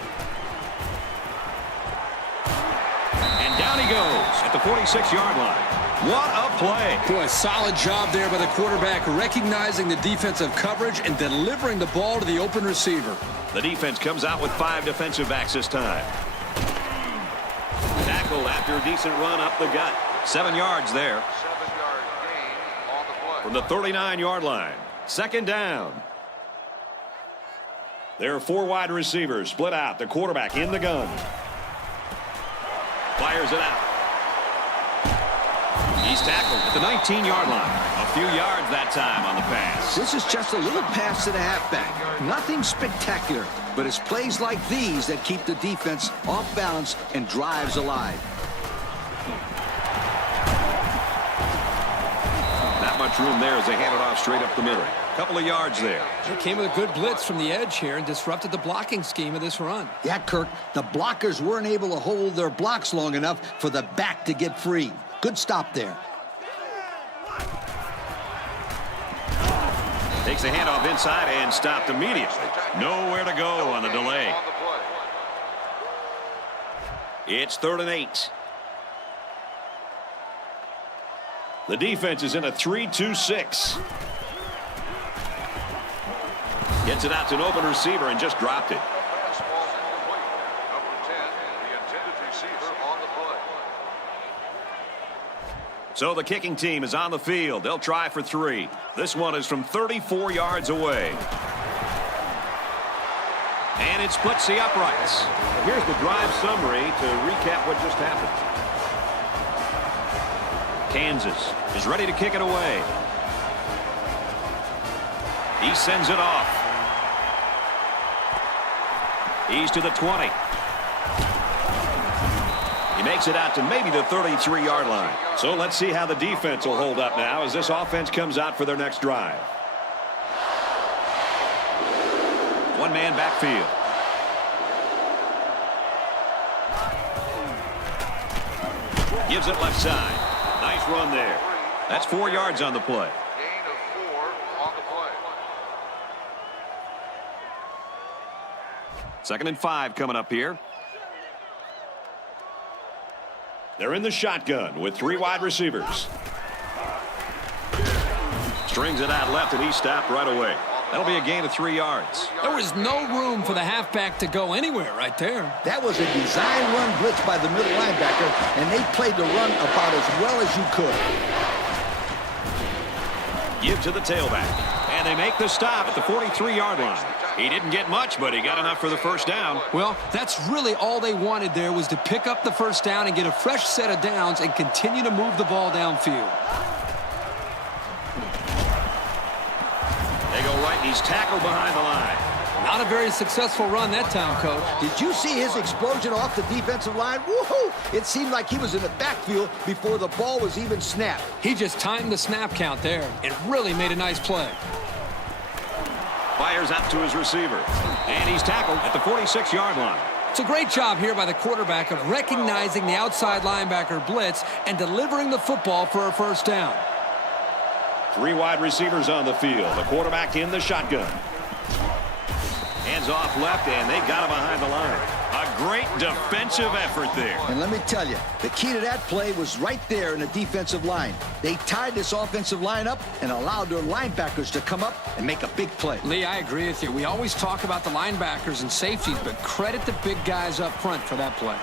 And down he goes at the 46-yard line. What a play. Boy, solid job there by the quarterback, recognizing the defensive coverage and delivering the ball to the open receiver. The defense comes out with 5 defensive backs this time. Tackled after a decent run up the gut. 7 yards there. 7-yard gain on the play. from the 39-yard line. Second down. There are 4 wide receivers split out. The quarterback in the gun. Fires it out. He's tackled at the 19-yard line. A few yards that time on the pass. This is just a little pass to the halfback. Nothing spectacular, but it's plays like these that keep the defense off balance and drives alive. Not much room there as they hand it off straight up the middle. Couple of yards there. It came with a good blitz from the edge here and disrupted the blocking scheme of this run. Yeah, Kirk, the blockers weren't able to hold their blocks long enough for the back to get free. Good stop there. Takes the handoff inside and stopped immediately. Nowhere to go on the delay. It's 3rd and 8. The defense is in a 3-2-6. Gets it out to an open receiver and just dropped it. So the kicking team is on the field. They'll try for 3. This one is from 34 yards away. And it splits the uprights. Here's the drive summary to recap what just happened. Kansas is ready to kick it away. He sends it off. He's to the 20. He makes it out to maybe the 33-yard line. So let's see how the defense will hold up now as this offense comes out for their next drive. One-man backfield. Gives it left side. Nice run there. That's 4 yards on the play. Gain of 4 on the play. 2nd and 5 coming up here. They're in the shotgun with 3 wide receivers. Strings it out left, and he stopped right away. That'll be a gain of 3 yards. There was no room for the halfback to go anywhere right there. That was a design run blitz by the middle linebacker, and they played the run about as well as you could. Give to the tailback, and they make the stop at the 43-yard line. He didn't get much, but he got enough for the first down. Well, that's really all they wanted there was to pick up the first down and get a fresh set of downs and continue to move the ball downfield. They go right, and he's tackled behind the line. Not a very successful run that time, Coach. Did you see his explosion off the defensive line? Woohoo! It seemed like he was in the backfield before the ball was even snapped. He just timed the snap count there and really made a nice play. Fires out to his receiver, and he's tackled at the 46-yard line. It's a great job here by the quarterback of recognizing the outside linebacker blitz and delivering the football for a first down. 3 wide receivers on the field. The quarterback in the shotgun. Hands off left, and they got him behind the line. A great defensive effort there. And let me tell you, the key to that play was right there in the defensive line. They tied this offensive line up and allowed their linebackers to come up and make a big play. Lee, I agree with you. We always talk about the linebackers and safeties, but credit the big guys up front for that play.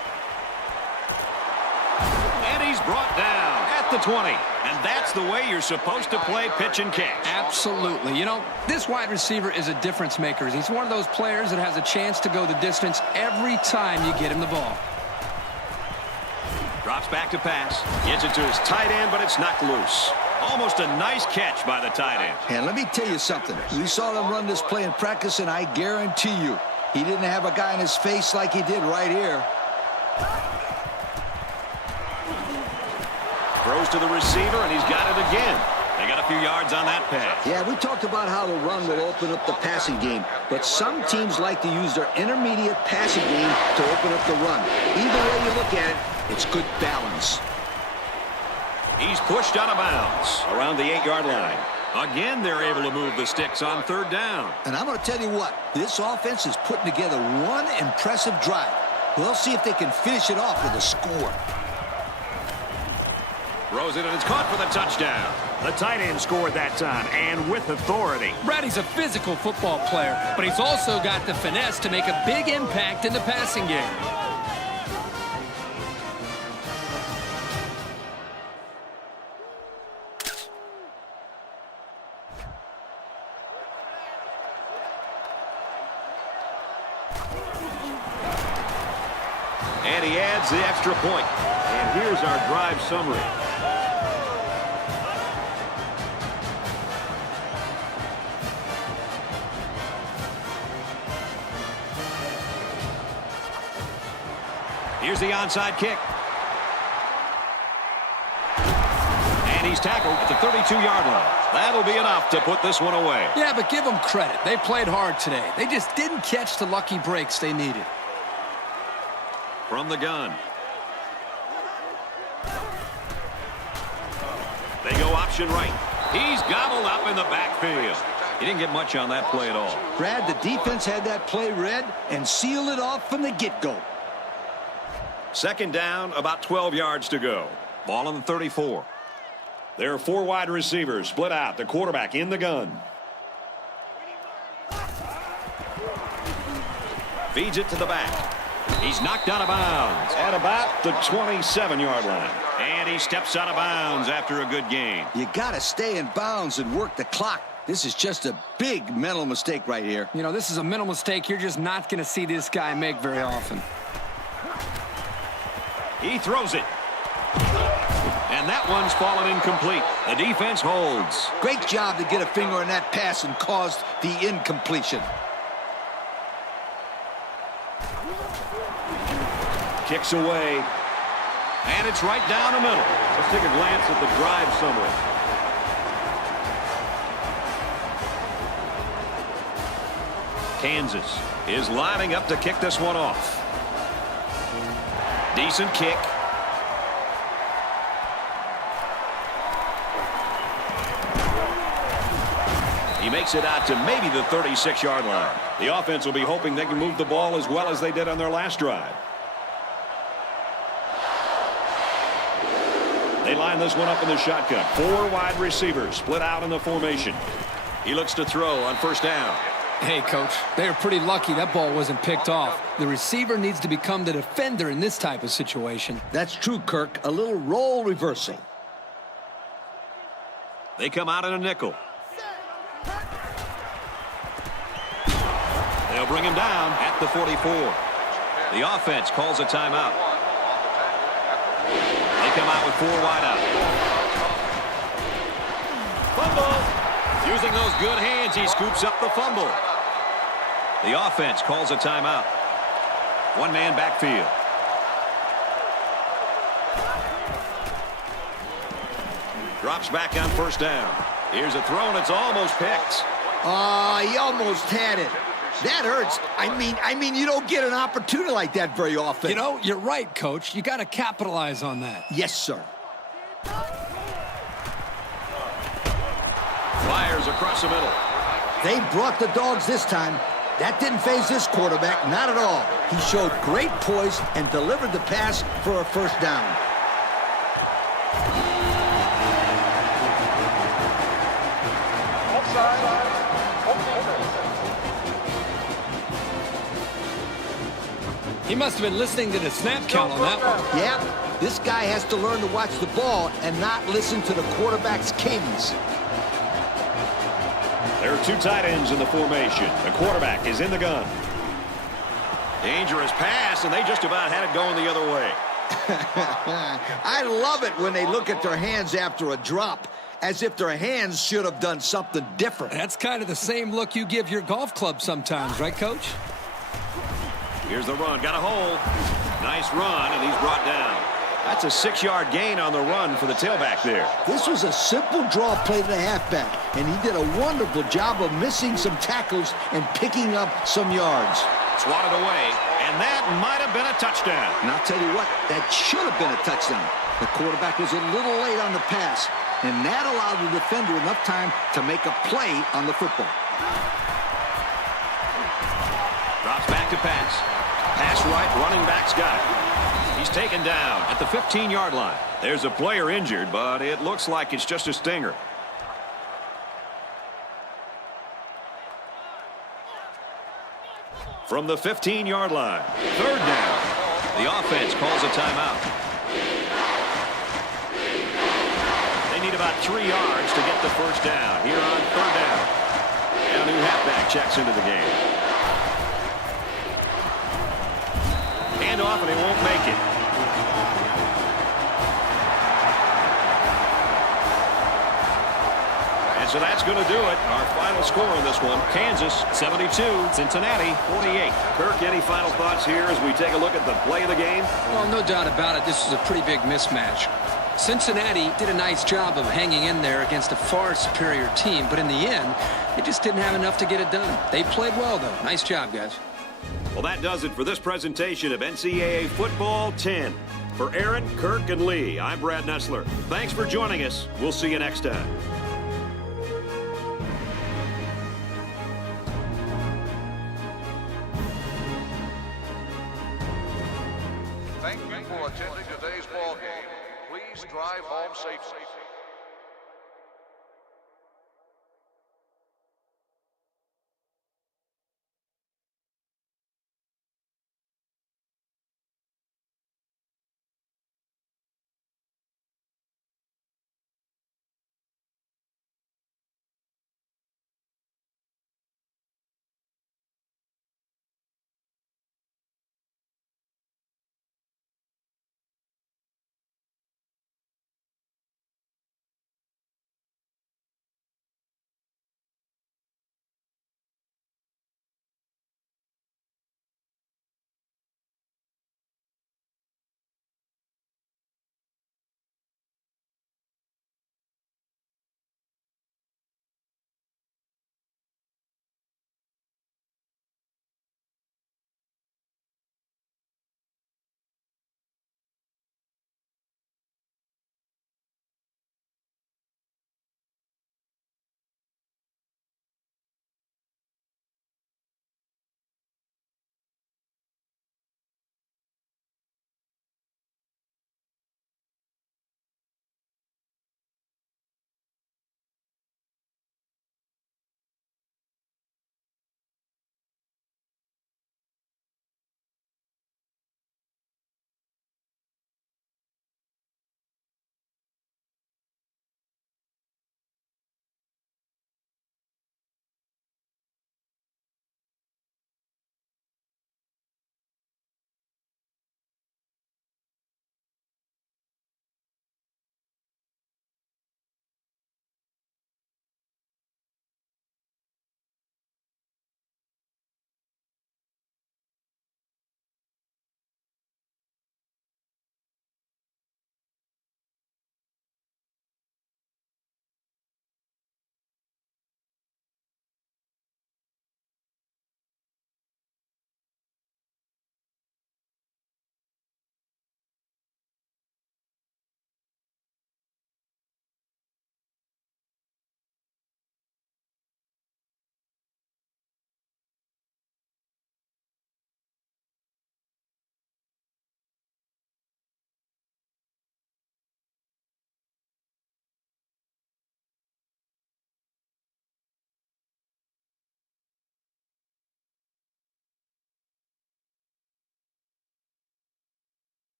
And he's brought down at the 20. And that's the way you're supposed to play pitch and catch. Absolutely. You know, this wide receiver is a difference maker. He's one of those players that has a chance to go the distance every time you get him the ball. Drops back to pass. Gets it to his tight end, but it's knocked loose. Almost a nice catch by the tight end. And let me tell you something. We saw them run this play in practice, and I guarantee you, he didn't have a guy in his face like he did right here. Throws to the receiver, and he's got it again. They got a few yards on that pass. Yeah, we talked about how the run will open up the passing game, but some teams like to use their intermediate passing game to open up the run. Either way you look at it, it's good balance. He's pushed out of bounds around the 8-yard line. Again, they're able to move the sticks on 3rd down. And I'm going to tell you what, this offense is putting together one impressive drive. We'll see if they can finish it off with a score. Throws it, and it's caught for the touchdown. The tight end scored that time, and with authority. Brady's a physical football player, but he's also got the finesse to make a big impact in the passing game. And he adds the extra point. And here's our drive summary. Here's the onside kick. And he's tackled at the 32-yard line. That'll be enough to put this one away. Yeah, but give them credit. They played hard today. They just didn't catch the lucky breaks they needed. From the gun. They go option right. He's gobbled up in the backfield. He didn't get much on that play at all. Brad, the defense had that play read and sealed it off from the get-go. Second down, about 12 yards to go. Ball on the 34. There are 4 wide receivers split out. The quarterback in the gun. Feeds it to the back. He's knocked out of bounds at about the 27-yard line. And he steps out of bounds after a good gain. You got to stay in bounds and work the clock. This is just a big mental mistake right here. You know, this is a mental mistake you're just not going to see this guy make very often. He throws it. And that one's fallen incomplete. The defense holds. Great job to get a finger on that pass and caused the incompletion. Kicks away. And it's right down the middle. Let's take a glance at the drive summary. Kansas is lining up to kick this one off. Decent kick. He makes it out to maybe the 36-yard line. The offense will be hoping they can move the ball as well as they did on their last drive. They line this one up in the shotgun. 4 wide receivers split out in the formation. He looks to throw on first down. Hey, Coach, they are pretty lucky that ball wasn't picked off. The receiver needs to become the defender in this type of situation. That's true, Kirk. A little role reversal. They come out in a nickel. They'll bring him down at the 44. The offense calls a timeout. They come out with 4 wide out. Fumble. Using those good hands, he scoops up the fumble. The offense calls a timeout. 1-man backfield. Drops back on first down. Here's a throw, and it's almost picked. He almost had it. That hurts. I mean, you don't get an opportunity like that very often. You know, you're right, Coach. You got to capitalize on that. Yes, sir. Fires across the middle. They brought the dogs this time. That didn't faze this quarterback, not at all. He showed great poise and delivered the pass for a first down. He must have been listening to the snap count on that one. Yeah, this guy has to learn to watch the ball and not listen to the quarterback's cadence. There are 2 tight ends in the formation. The quarterback is in the gun. Dangerous pass, and they just about had it going the other way. I love it when they look at their hands after a drop, as if their hands should have done something different. That's kind of the same look you give your golf club sometimes, right, Coach? Here's the run. Got a hole. Nice run, and he's brought down. That's a 6-yard gain on the run for the tailback there. This was a simple draw play to the halfback, and he did a wonderful job of missing some tackles and picking up some yards. Swatted away, and that might have been a touchdown. And I'll tell you what, that should have been a touchdown. The quarterback was a little late on the pass, and that allowed the defender enough time to make a play on the football. Drops back to pass. Pass right, running back's got it. He's taken down at the 15-yard line. There's a player injured, but it looks like it's just a stinger. From the 15-yard line, 3rd down. The offense calls a timeout. They need about 3 yards to get the first down here on 3rd down. And a new halfback checks into the game. Hand off, and he won't make it. And so that's going to do it. Our final score on this one, Kansas 72, Cincinnati 48. Kirk, any final thoughts here as we take a look at the play of the game? Well, no doubt about it. This is a pretty big mismatch. Cincinnati did a nice job of hanging in there against a far superior team, but in the end, they just didn't have enough to get it done. They played well, though. Nice job, guys. Well, that does it for this presentation of NCAA Football 10. For Aaron, Kirk, and Lee, I'm Brad Nessler. Thanks for joining us. We'll see you next time. Thank you for attending today's ball game. Please drive home safely.